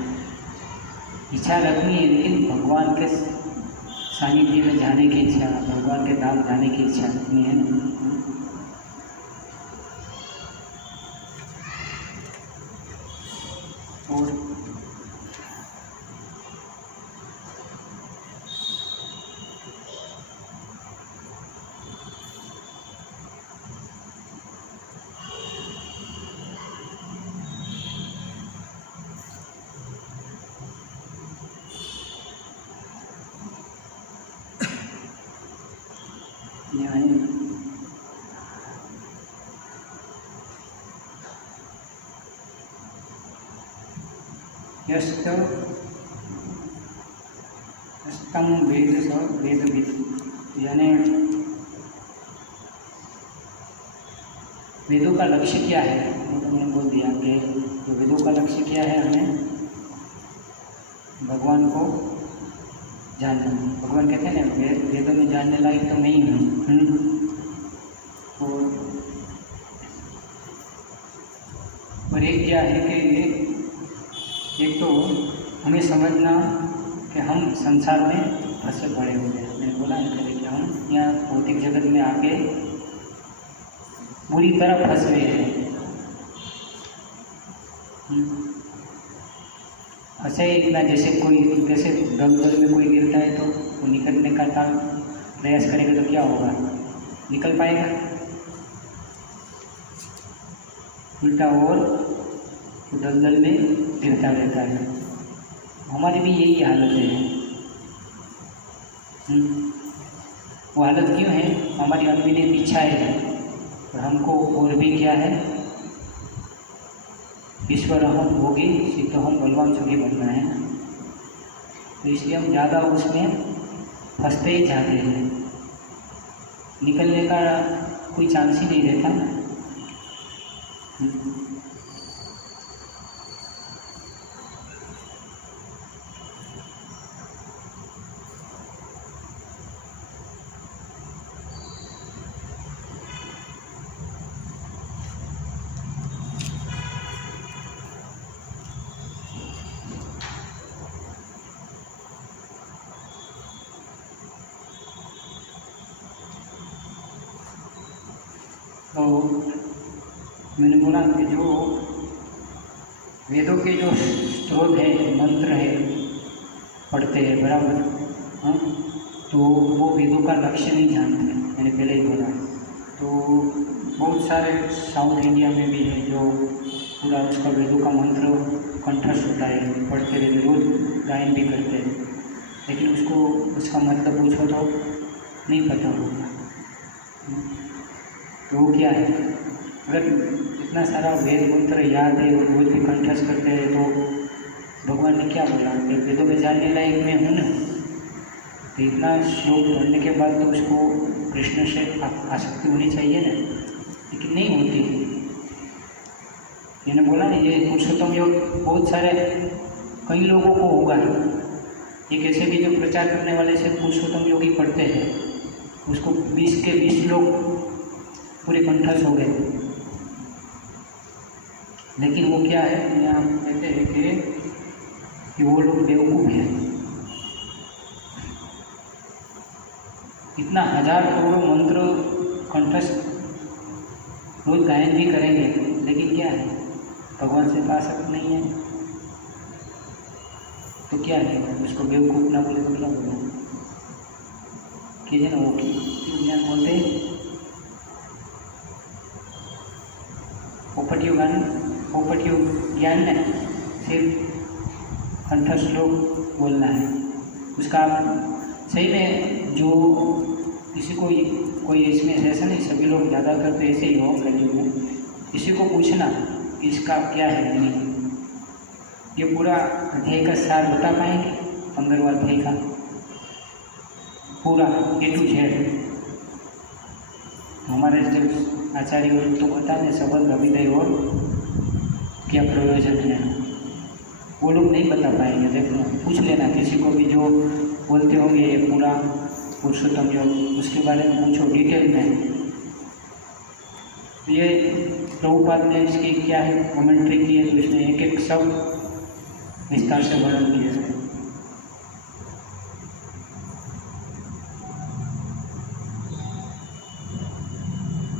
इच्छा रखनी है, लेकिन भगवान के सानिध्य में जाने की इच्छा, भगवान के धाम जाने की इच्छा रखनी है ना। और यस्तम वेद स वेदविद, यानी वेदों का लक्ष्य क्या है, वो तो मैंने बोल दिया कि तो वेदों का लक्ष्य क्या है, हमें भगवान को जानना। भगवान कहते हैं ना, वेदों में जानने लायक तो मैं ही हूँ। और एक क्या है कि एक तो हमें समझना कि हम संसार में फंसे पड़े हुए हैं। मैंने बोला ना कि हम यहाँ भौतिक जगत में आके बुरी तरह फंस गए हैं। फंसे इतना, जैसे दलदल में कोई गिरता है तो वो निकलने का प्रयास करेगा तो क्या होगा, निकल पाएगा? उल्टा और दलदल में गिरता रहता है। हमारी भी यही हालत है। वो हालत क्यों है? हमारी अनभिनित इच्छाएं है और हमको और भी क्या है, ईश्वरहम भोगी सिद्धहम बलवान सुखी बनना है। तो इसलिए हम ज़्यादा उसमें फंसते ही जाते हैं, निकलने का कोई चांस ही नहीं रहता ना। तो मैंने बोला कि जो वेदों के जो स्त्रोत है, मंत्र है, पढ़ते हैं बराबर, हाँ, तो वो वेदों का लक्ष्य नहीं जानते। मैंने पहले ही बोला। तो बहुत सारे साउथ इंडिया में भी है जो पूरा उसका वेदों का मंत्र कंठस्थ होता है, पढ़ते रहते, रोज गायन भी करते हैं, लेकिन उसका मतलब पूछो तो नहीं पता होगा। तो वो क्या है? अगर इतना सारा वेद मंत्र याद है और रोज भी कंठस्थ करते हैं तो भगवान ने क्या बोला? वेदों में जानने लायक मैं हूँ ना। तो इतना श्लोक पढ़ने के बाद तो उसको कृष्ण से आसक्ति होनी चाहिए ना, लेकिन नहीं होती। मैंने बोला ना, ये पुरुषोत्तम योग बहुत सारे कई लोगों को होगा। ये कैसे भी जो प्रचार करने वाले से पुरुषोत्तम योग ही पढ़ते हैं, उसको 20 के 20 लोग पूरे कंठस्थ हो गए, लेकिन वो क्या है, यहाँ कहते हैं कि वो लोग बेवकूफ़ हैं। इतना 1000 करोड़ मंत्र कंठस्थ रोज गायन भी करेंगे, लेकिन क्या है, भगवान से पा सकते नहीं है। तो क्या है, उसको बेवकूफ़ ना बोले तो क्या बोले? कीजिए ना, वो क्यों ज्ञान बोलते हैं? पोपटियो ज्ञान में सिर्फ कंठस्थ श्लोक बोलना है। उसका सही में जो किसी को कोई इसमें ऐसा नहीं, सभी लोग ज़्यादातर तो ऐसे ही हो कलयुग में। किसी को पूछना इसका क्या है मीनिंग, ये पूरा अध्याय का सार बता पाएंगे? 15वां अध्याय का पूरा A to Z हमारे जो आचार्य लोग तो बता दें, सबल अभिदय और क्या प्रयोजन है, वो लोग नहीं बता पाएंगे। देखना, पूछ लेना किसी को भी जो बोलते होंगे ये पूरा पुरुषोत्तम योग, उसके बारे में पूछो डिटेल में। ये प्रभुपाद ने इसकी क्या है कमेंट्री की है, तो इसमें एक एक शब्द विस्तार से वर्णन किया है।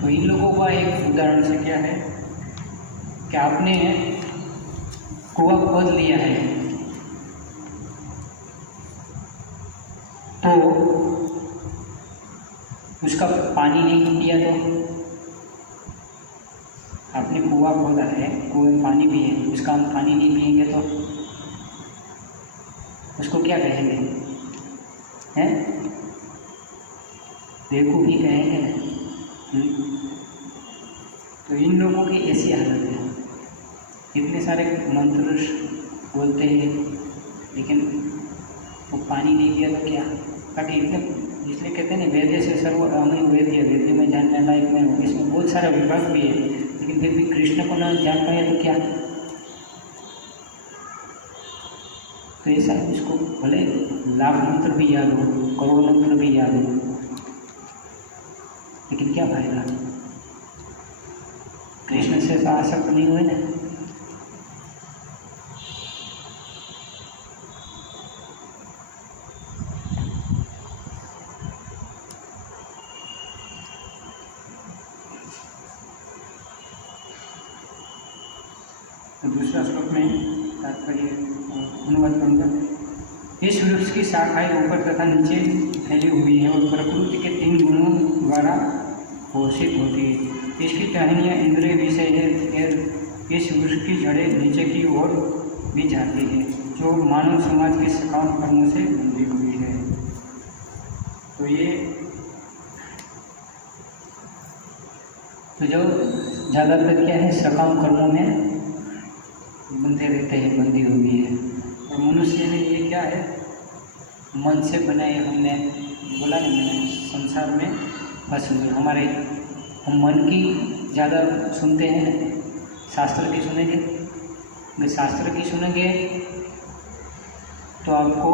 तो इन लोगों का एक उदाहरण से क्या है कि आपने कुआं खोद लिया है, तो उसका पानी नहीं पिया, तो आपने कुआं खोदा है, कुएं में पानी भी है, उसका हम पानी नहीं पिएंगे तो उसको क्या कहेंगे? हैं? बेवकूफ़ ही कहेंगे ना। तो इन लोगों की ऐसी हालत है, इतने सारे मंत्र बोलते हैं, लेकिन वो पानी नहीं पिया तो क्या? ताकि इसलिए कहते हैं ना, वेद से सर्व अमय वेद्य, वेद्य में जानने लायक में हो। इसमें बहुत सारा विभाग भी है, लेकिन फिर भी कृष्ण को न जान पाए तो क्या? तो ऐसा इसको भले लाख मंत्र भी याद हो, करोड़ मंत्र भी याद हो, लेकिन क्या फायदा? कृष्ण से आसक्त नहीं हुए ना। तो दूसरा श्लोक में तात्पर्य अनुवाद करूँगा। इस वृक्ष की शाखाएं ऊपर तथा नीचे फैली हुई है और प्रकृति के 3 गुणों द्वारा पोषित होती है। इसकी टहनियाँ इंद्रिय विषय है। फिर इस वृक्ष की जड़ें नीचे की ओर भी जाती है, जो मानव समाज के सकाम कर्मों से बंधी हुई है। तो ये जो ज़्यादातर क्या है, सकाम कर्मों में बंधे रहते हैं, बंधी हुई है। और मनुष्य ने ये क्या है, मन से बनाए, हमने बोला नहीं, मैंने संसार में फंस हुए हमारे। हम मन की ज़्यादा सुनते हैं, शास्त्र की सुनेंगे। अगर शास्त्र की सुनेंगे तो आपको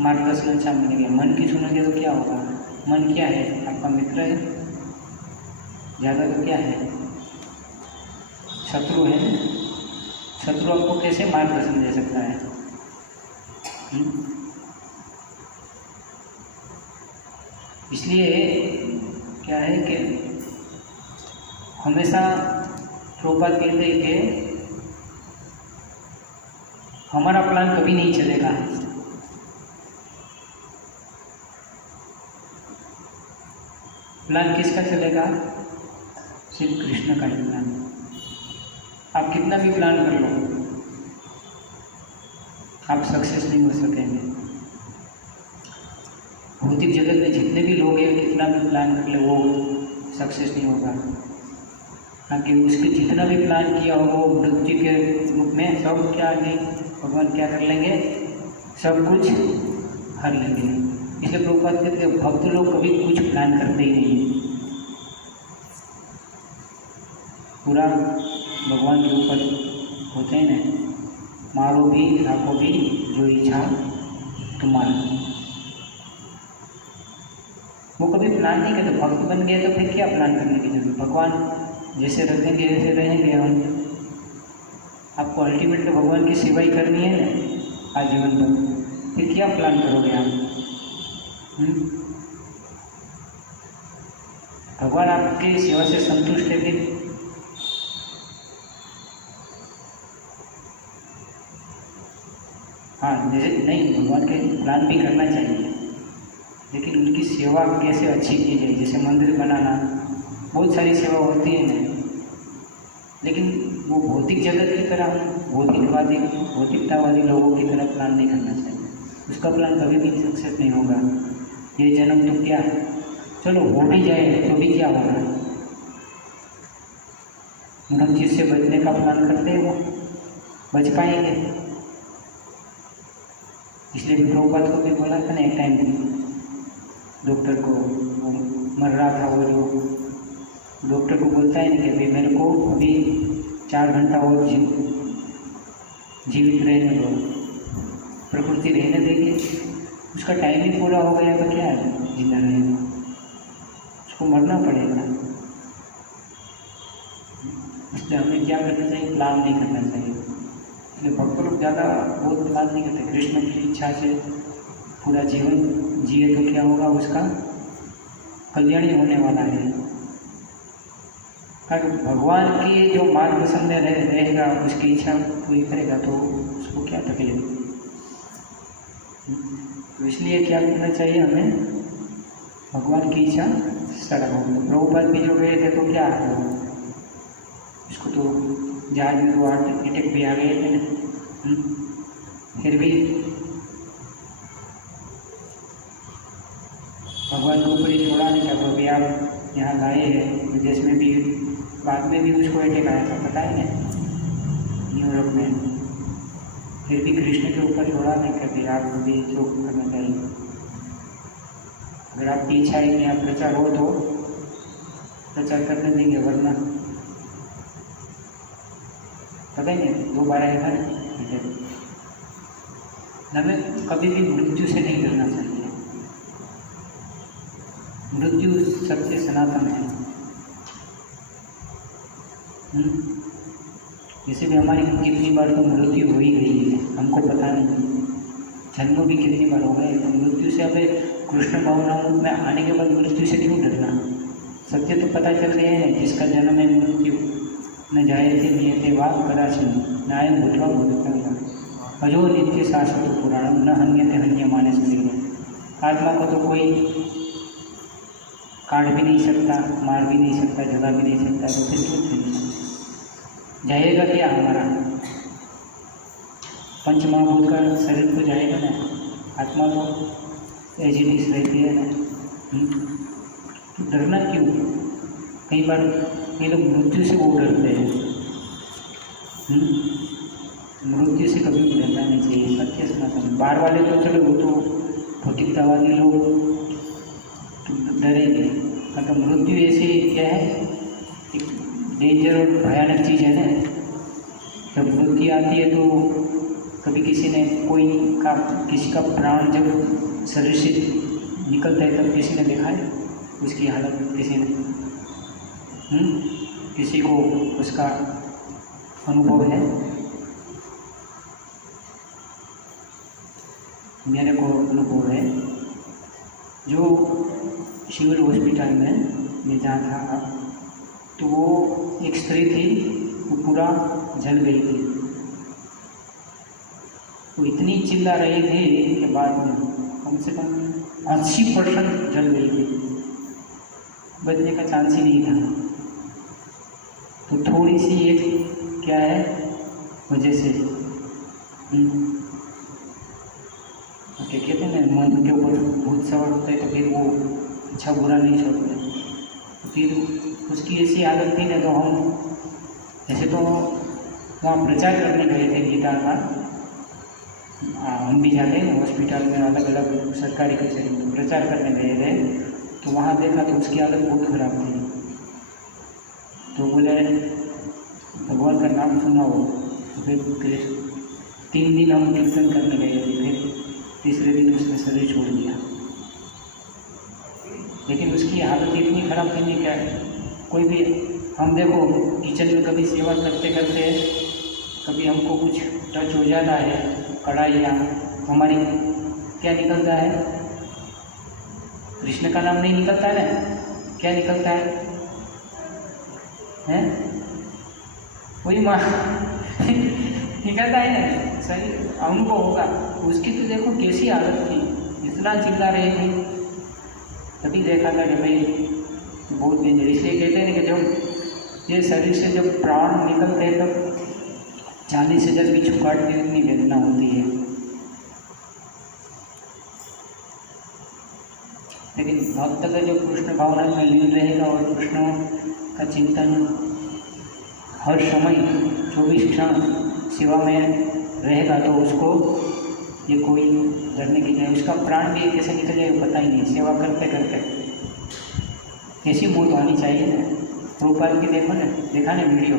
मार्गदर्शन अच्छा मिलेगा। मन की सुनेंगे तो क्या होगा, मन क्या है, आपका मित्र है, ज़्यादा तो क्या है, शत्रु है। शत्रु आपको कैसे मार्गदर्शन दे सकता है? इसलिए क्या है कि हमेशा प्रभुपाद कहते हैं कि हमारा प्लान कभी नहीं चलेगा। प्लान किसका चलेगा? सिर्फ कृष्ण का ही प्लान। आप कितना भी प्लान कर लो, आप सक्सेस नहीं हो सकेंगे। भौतिक जगत में जितने भी लोग हैं, कितना भी प्लान कर ले, वो सक्सेस नहीं होगा। ताकि उसके जितना भी प्लान किया हो वो मृत्यु के रूप में सब क्या नहीं, भगवान क्या कर लेंगे, सब कुछ हर लेंगे। इसलिए प्रभुपाद कहते हैं भक्त लोग कभी कुछ प्लान करते ही नहीं, पूरा भगवान के ऊपर होते हैं ना। मारो भी राखो भी जो इच्छा तुम्हारा। वो कभी प्लान नहीं करते। भक्त बन गए तो फिर क्या प्लान करने की जरूरत? भगवान जैसे रखेंगे ऐसे रहेंगे हम। आपको अल्टीमेट तो भगवान की सेवा ही करनी है ना आजीवन भर, फिर क्या प्लान करोगे आप? भगवान आपकी सेवा से संतुष्ट है फिर हाँ, जैसे नहीं, भगवान के प्लान भी करना चाहिए, लेकिन उनकी सेवा कैसे अच्छी की जाए। जैसे मंदिर बनाना, बहुत सारी सेवा होती है ना, लेकिन वो भौतिक जगत की तरह, भौतिकतावादी लोगों की तरह प्लान नहीं करना चाहिए। उसका प्लान कभी भी सक्सेस नहीं होगा। ये जन्म तो क्या, चलो हो भी जाए तो भी क्या होगा? हम जिससे बचने का प्लान करते हैं वो बच पाएंगे। इसलिए प्रभुपाद को भी बोला था ना एक टाइम डॉक्टर को, वो मर रहा था, वो जो डॉक्टर को बोलता है ना कि अभी मेरे को अभी 4 घंटा और जीवित रहने दो, प्रकृति रहने देगी। उसका टाइम ही पूरा हो गया तो क्या है, जिंदा रहेगा, उसको मरना पड़ेगा। इसलिए हमें क्या करना चाहिए, प्लान नहीं करना चाहिए। इसलिए भक्त लोग ज़्यादा बहुत प्लान नहीं करते। कृष्ण की इच्छा से पूरा जीवन जिए तो क्या होगा, उसका कल्याण ही होने वाला है। अगर भगवान की जो मार्गदर्शन में रहेगा, उसकी इच्छा पूरी करेगा तो उसको क्या तकलीफ। तो इसलिए क्या करना चाहिए हमें, भगवान की इच्छा सड़क हो। तो प्रभुपाद भी जो गए थे तो क्या है, उसको तो जहाज में वो अटैक भी आ गए थे, फिर भी भगवान को ऊपर ही छोड़ा नहीं था। तो अभी आप यहाँ लाए हैं विदेश में भी, बाद में भी उसको अटैक आया था, पता है ना, यूरोप में। फिर भी कृष्ण के ऊपर छोड़ा नहीं, कभी आप भी जो करना चाहिए। अगर आपकी इच्छा है कि आप प्रचार हो तो प्रचार करने देंगे, वरना पता ही नहीं 2 बार आएगा ना। हमें कभी भी मृत्यु से नहीं डरना चाहिए। मृत्यु सत्य सनातन है। जैसे भी हमारी कितनी बार तो मृत्यु हो ही गई है, हमको पता नहीं। जन्म भी कितनी बार हो गए, तो मृत्यु से हमें कृष्ण भावनाओं में आने के बाद मृत्यु से क्यों डरना? सत्य तो पता चल रहे हैं, जिसका जन्म है मृत्यु, न जायते नियते वा कदाचिन नायं भूत्वा भवितव्यम् अजो नित्य शाश्वत पुराणम न हन्यते हन्यमाने शरीर। आत्मा को तो कोई काट भी नहीं सकता, मार भी नहीं सकता, जगा भी नहीं सकता, तो फिर कुछ नहीं जाएगा क्या हमारा? पंचमहाभूत का शरीर तो जाएगा ना, आत्मा तो एज इट इज रहती है ना। तो डरना क्यों? कई बार ये लोग मृत्यु से वो डरते हैं। मृत्यु से कभी भी डरना नहीं चाहिए। सत्य सनातन बाहर वाले तो चलो वो तो भौतिकतावादी लोग डरेंगे, मतलब मृत्यु ऐसी क्या है, एक डेंजर और भयानक चीज़ है ना। जब मृत्यु आती है तो कभी किसी का प्राण जब शरीर से निकलता है तब किसी ने देखा है उसकी हालत? किसी ने किसी को उसका अनुभव है? मेरे को अनुभव है। जो सिविल हॉस्पिटल में मैं जहाँ था तो वो एक स्त्री थी, वो पूरा जल गई थी। वो इतनी चिल्ला रही थी कि बाद में कम से कम 80% जल गई थी, बचने का चांस ही नहीं था। तो थोड़ी सी एक क्या है वजह से क्या कहते हैं ना, मन के ऊपर भूत सवार होता है तो फिर वो अच्छा बुरा नहीं छोड़ते। फिर उसकी ऐसी हालत थी ना, तो हम ऐसे तो वहाँ प्रचार करने गए थे गीता का। हम भी जाते हैं हॉस्पिटल में, अलग अलग सरकारी कचहरी में प्रचार करने गए थे। तो वहाँ देखा तो उसकी हालत बहुत ख़राब थी। तो बोले भगवान का नाम सुना हो। तो फिर 3 दिन हम कीर्तन करने गए थे, फिर तीसरे दिन उसने शरीर छोड़ दिया। लेकिन उसकी हालत इतनी ख़राब थी नहीं क्या, कोई भी हम देखो किचन में कभी सेवा करते करते कभी हमको कुछ टच हो जाता है, कढ़ाई या हमारी क्या निकलता है, कृष्ण का नाम नहीं निकलता है ना, क्या निकलता है? हैं? वही माँ निकलता है ना, सही अनुभव होगा। उसकी तो देखो कैसी हालत थी, इतना चिल्ला रही थी। तभी देखा था कि भाई बहुत डेंजर। इसलिए कहते हैं कि जब ये शरीर से जब प्राण निकलते हैं तब 40,000 की छुकाट में इतनी वेदना होती है। लेकिन भक्त का जो कृष्ण भावना में लीन रहेगा और कृष्ण का चिंतन हर समय 24 क्षण सेवा में रहेगा तो उसको ये कोई डरने की नहीं। उसका प्राण भी कैसे निकल जाएगा पता ही नहीं, सेवा करते करते ऐसी मौत आनी चाहिए ना। रूपाल की देखो ना, देखा ना वीडियो,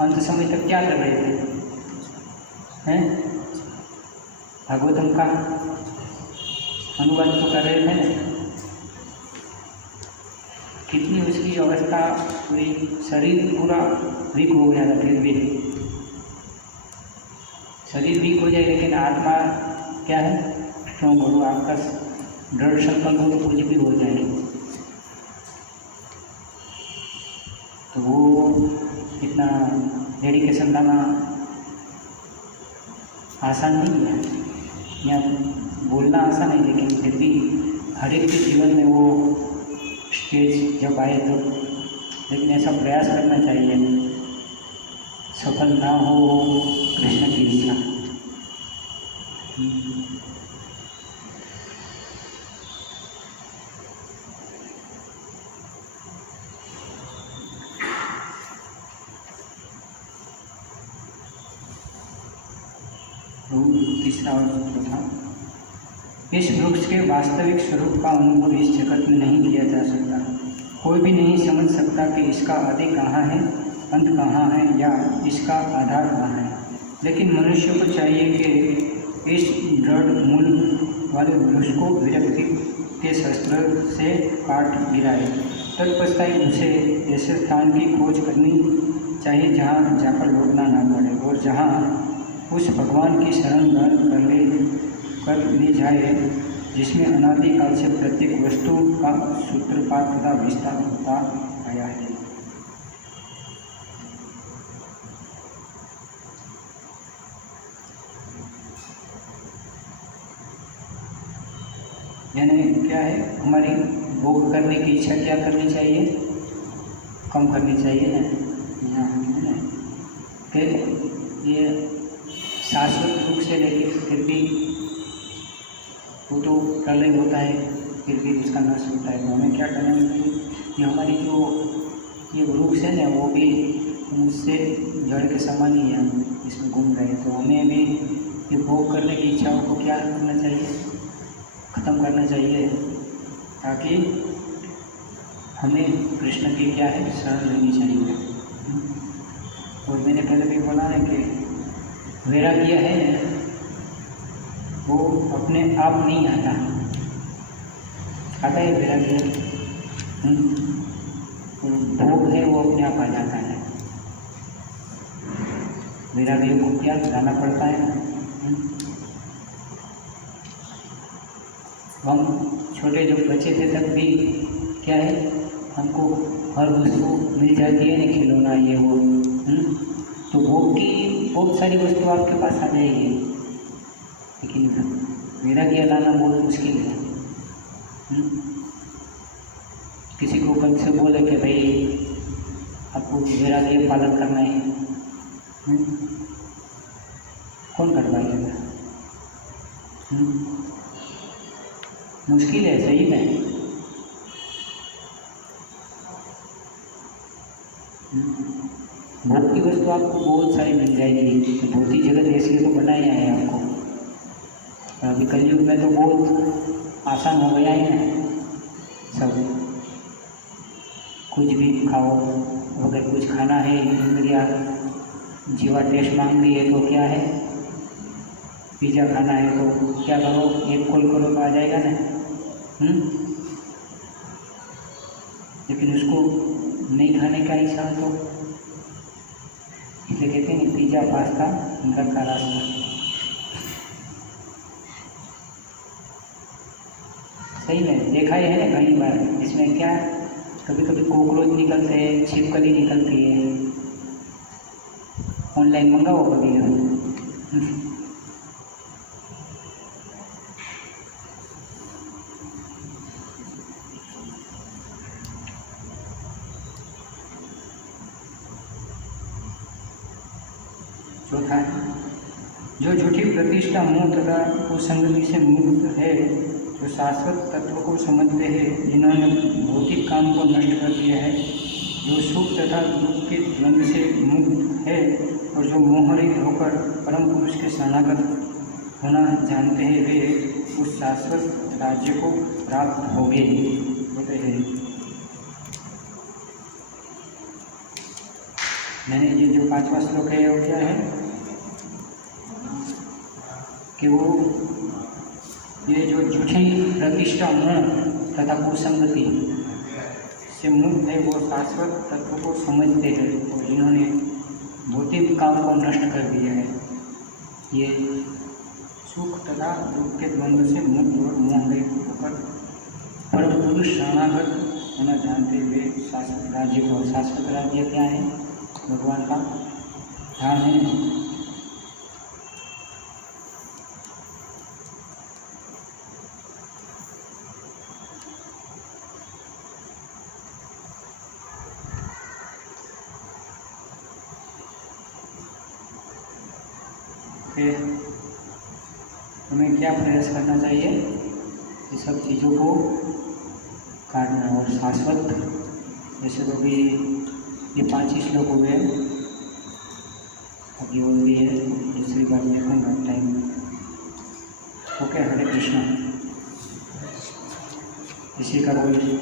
अंत समय तक क्या कर रहे थे हैं? भागवतम का अनुवाद तो कर रहे थे ना। कितनी उसकी अवस्था पूरी, शरीर पूरा वीक हो गया था, फिर भी शरीर वीक हो जाए लेकिन आत्मा क्या है, स्ट्रॉन्ग हो। आपका दृढ़ संकल्प हो तो कुछ भी हो जाए। तो वो इतना डेडिकेशन लाना आसान नहीं है, या बोलना आसान है, लेकिन फिर भी हर एक के जीवन में वो स्टेज जब आए तो, लेकिन ऐसा प्रयास करना चाहिए। सफल ना हो कृष्ण की इच्छा। तीसरा सूत्र था, इस वृक्ष के वास्तविक स्वरूप का अनुभव इस जगत में नहीं किया जा सकता। कोई भी नहीं समझ सकता कि इसका आदि कहाँ है, अंत कहाँ है, या इसका आधार कहाँ है। लेकिन मनुष्य को चाहिए कि इस दृढ़ मूल वाले वृक्ष को विरक्ति के शस्त्र से काट गिराए। तत्पश्चात उसे ऐसे स्थान की खोज करनी चाहिए जहाँ जाकर लौटना ना पड़े, और जहाँ उस भगवान की शरण ग्रहण कर ली जाए जिसमें अनादिकाल से प्रत्येक वस्तु का सूत्रपात तथा विस्तार होता आया है। यानी क्या है, हमारी भोग करने की इच्छा क्या करनी चाहिए, कम करनी चाहिए ना। यहाँ है ना कि ये शाश्वत रूप से, लेकिन फिर भी वो तो प्रलय होता है, फिर भी उसका नाश होता है। तो हमें क्या करना है, ये हमारी जो ये वृक्ष है ना, वो भी उससे जड़ के समान ही है, इसमें घूम रहे हैं। तो हमें भी ये भोग करने की इच्छाओं को क्या करना चाहिए, ख़त्म करना चाहिए, ताकि हमें कृष्ण की क्या है, शरण लेनी चाहिए। और मैंने पहले भी बोला है कि वैराग्य है वो अपने आप नहीं आता, आता है वैराग्य, भोग है वो अपने आप आ जाता है। वैराग्य को क्या लाना पड़ता है। हम छोटे जो बच्चे थे तब भी क्या है, हमको हर वस्तु मिल जाती है ना, खिलौना ये वो, तो भोग की बहुत सारी वस्तु आपके पास आ जाएगी, लेकिन वैराग्य लाना बहुत मुश्किल है। किसी को कल से बोले कि भाई आपको वैराग्य पालन करना है, कौन कर पाएगा। मुश्किल है, सही में। भोग की वस्तु आपको बहुत सारी मिल जाएगी, भौतिक जगत ऐसी तो बनाया है आपको। अभी कलयुग में तो बहुत आसान हो गया है सब, कुछ भी खाओ, अगर कुछ खाना है, इंद्रिया जीवा टेस्ट मांग रही है तो क्या है, पिज़्ज़ा खाना है तो क्या करो, एक कॉल करो तो आ जाएगा ना। लेकिन उसको नहीं खाने का इच्छा तो इसलिए कहते हैं पिज़्ज़ा पास्ता घर का रास्ता। सही में देखा ही है ना कई बार, इसमें क्या कभी कभी कॉकरोच निकलते हैं, छिपकली निकलती है। ऑनलाइन मंगाओ कभी चौथा, जो झूठी प्रतिष्ठा मोह तथा कुसंगति से मुक्त है, जो शाश्वत तत्व को समझते हैं, जिन्होंने भौतिक काम को नष्ट कर दिया है, जो सुख तथा दुख के द्वंद्व से मुक्त है, और जो मोहरहित होकर परम पुरुष के शरणागत होना जानते हैं, वे उस शाश्वत राज्य को प्राप्त होंगे। होते हैं। मैंने ये जो 5वां श्लोक है वो क्या है कि वो ये जो झूठी प्रतिष्ठा मोह तथा कुसंगति से मुक्त है, वो शाश्वत तत्व को समझते हैं, और जिन्होंने भौतिक काम को नष्ट कर दिया है, ये सुख तथा दुख के द्वंद्व से मुक्त और मोह रहित होकर परम पुरुष शरणागत होना जानते हुए शाश्वत राज्य को, शाश्वत राज्य क्या है, भगवान का ध्यान है। हमें क्या प्रयास करना चाहिए, ये सब चीज़ों को काटना और शाश्वत, जैसे तो भी ये 5 ही श्लोक हुए, अभी और भी है, दूसरी बार देखूँगा टाइम। ओके, हरे कृष्णा। इसी का कोई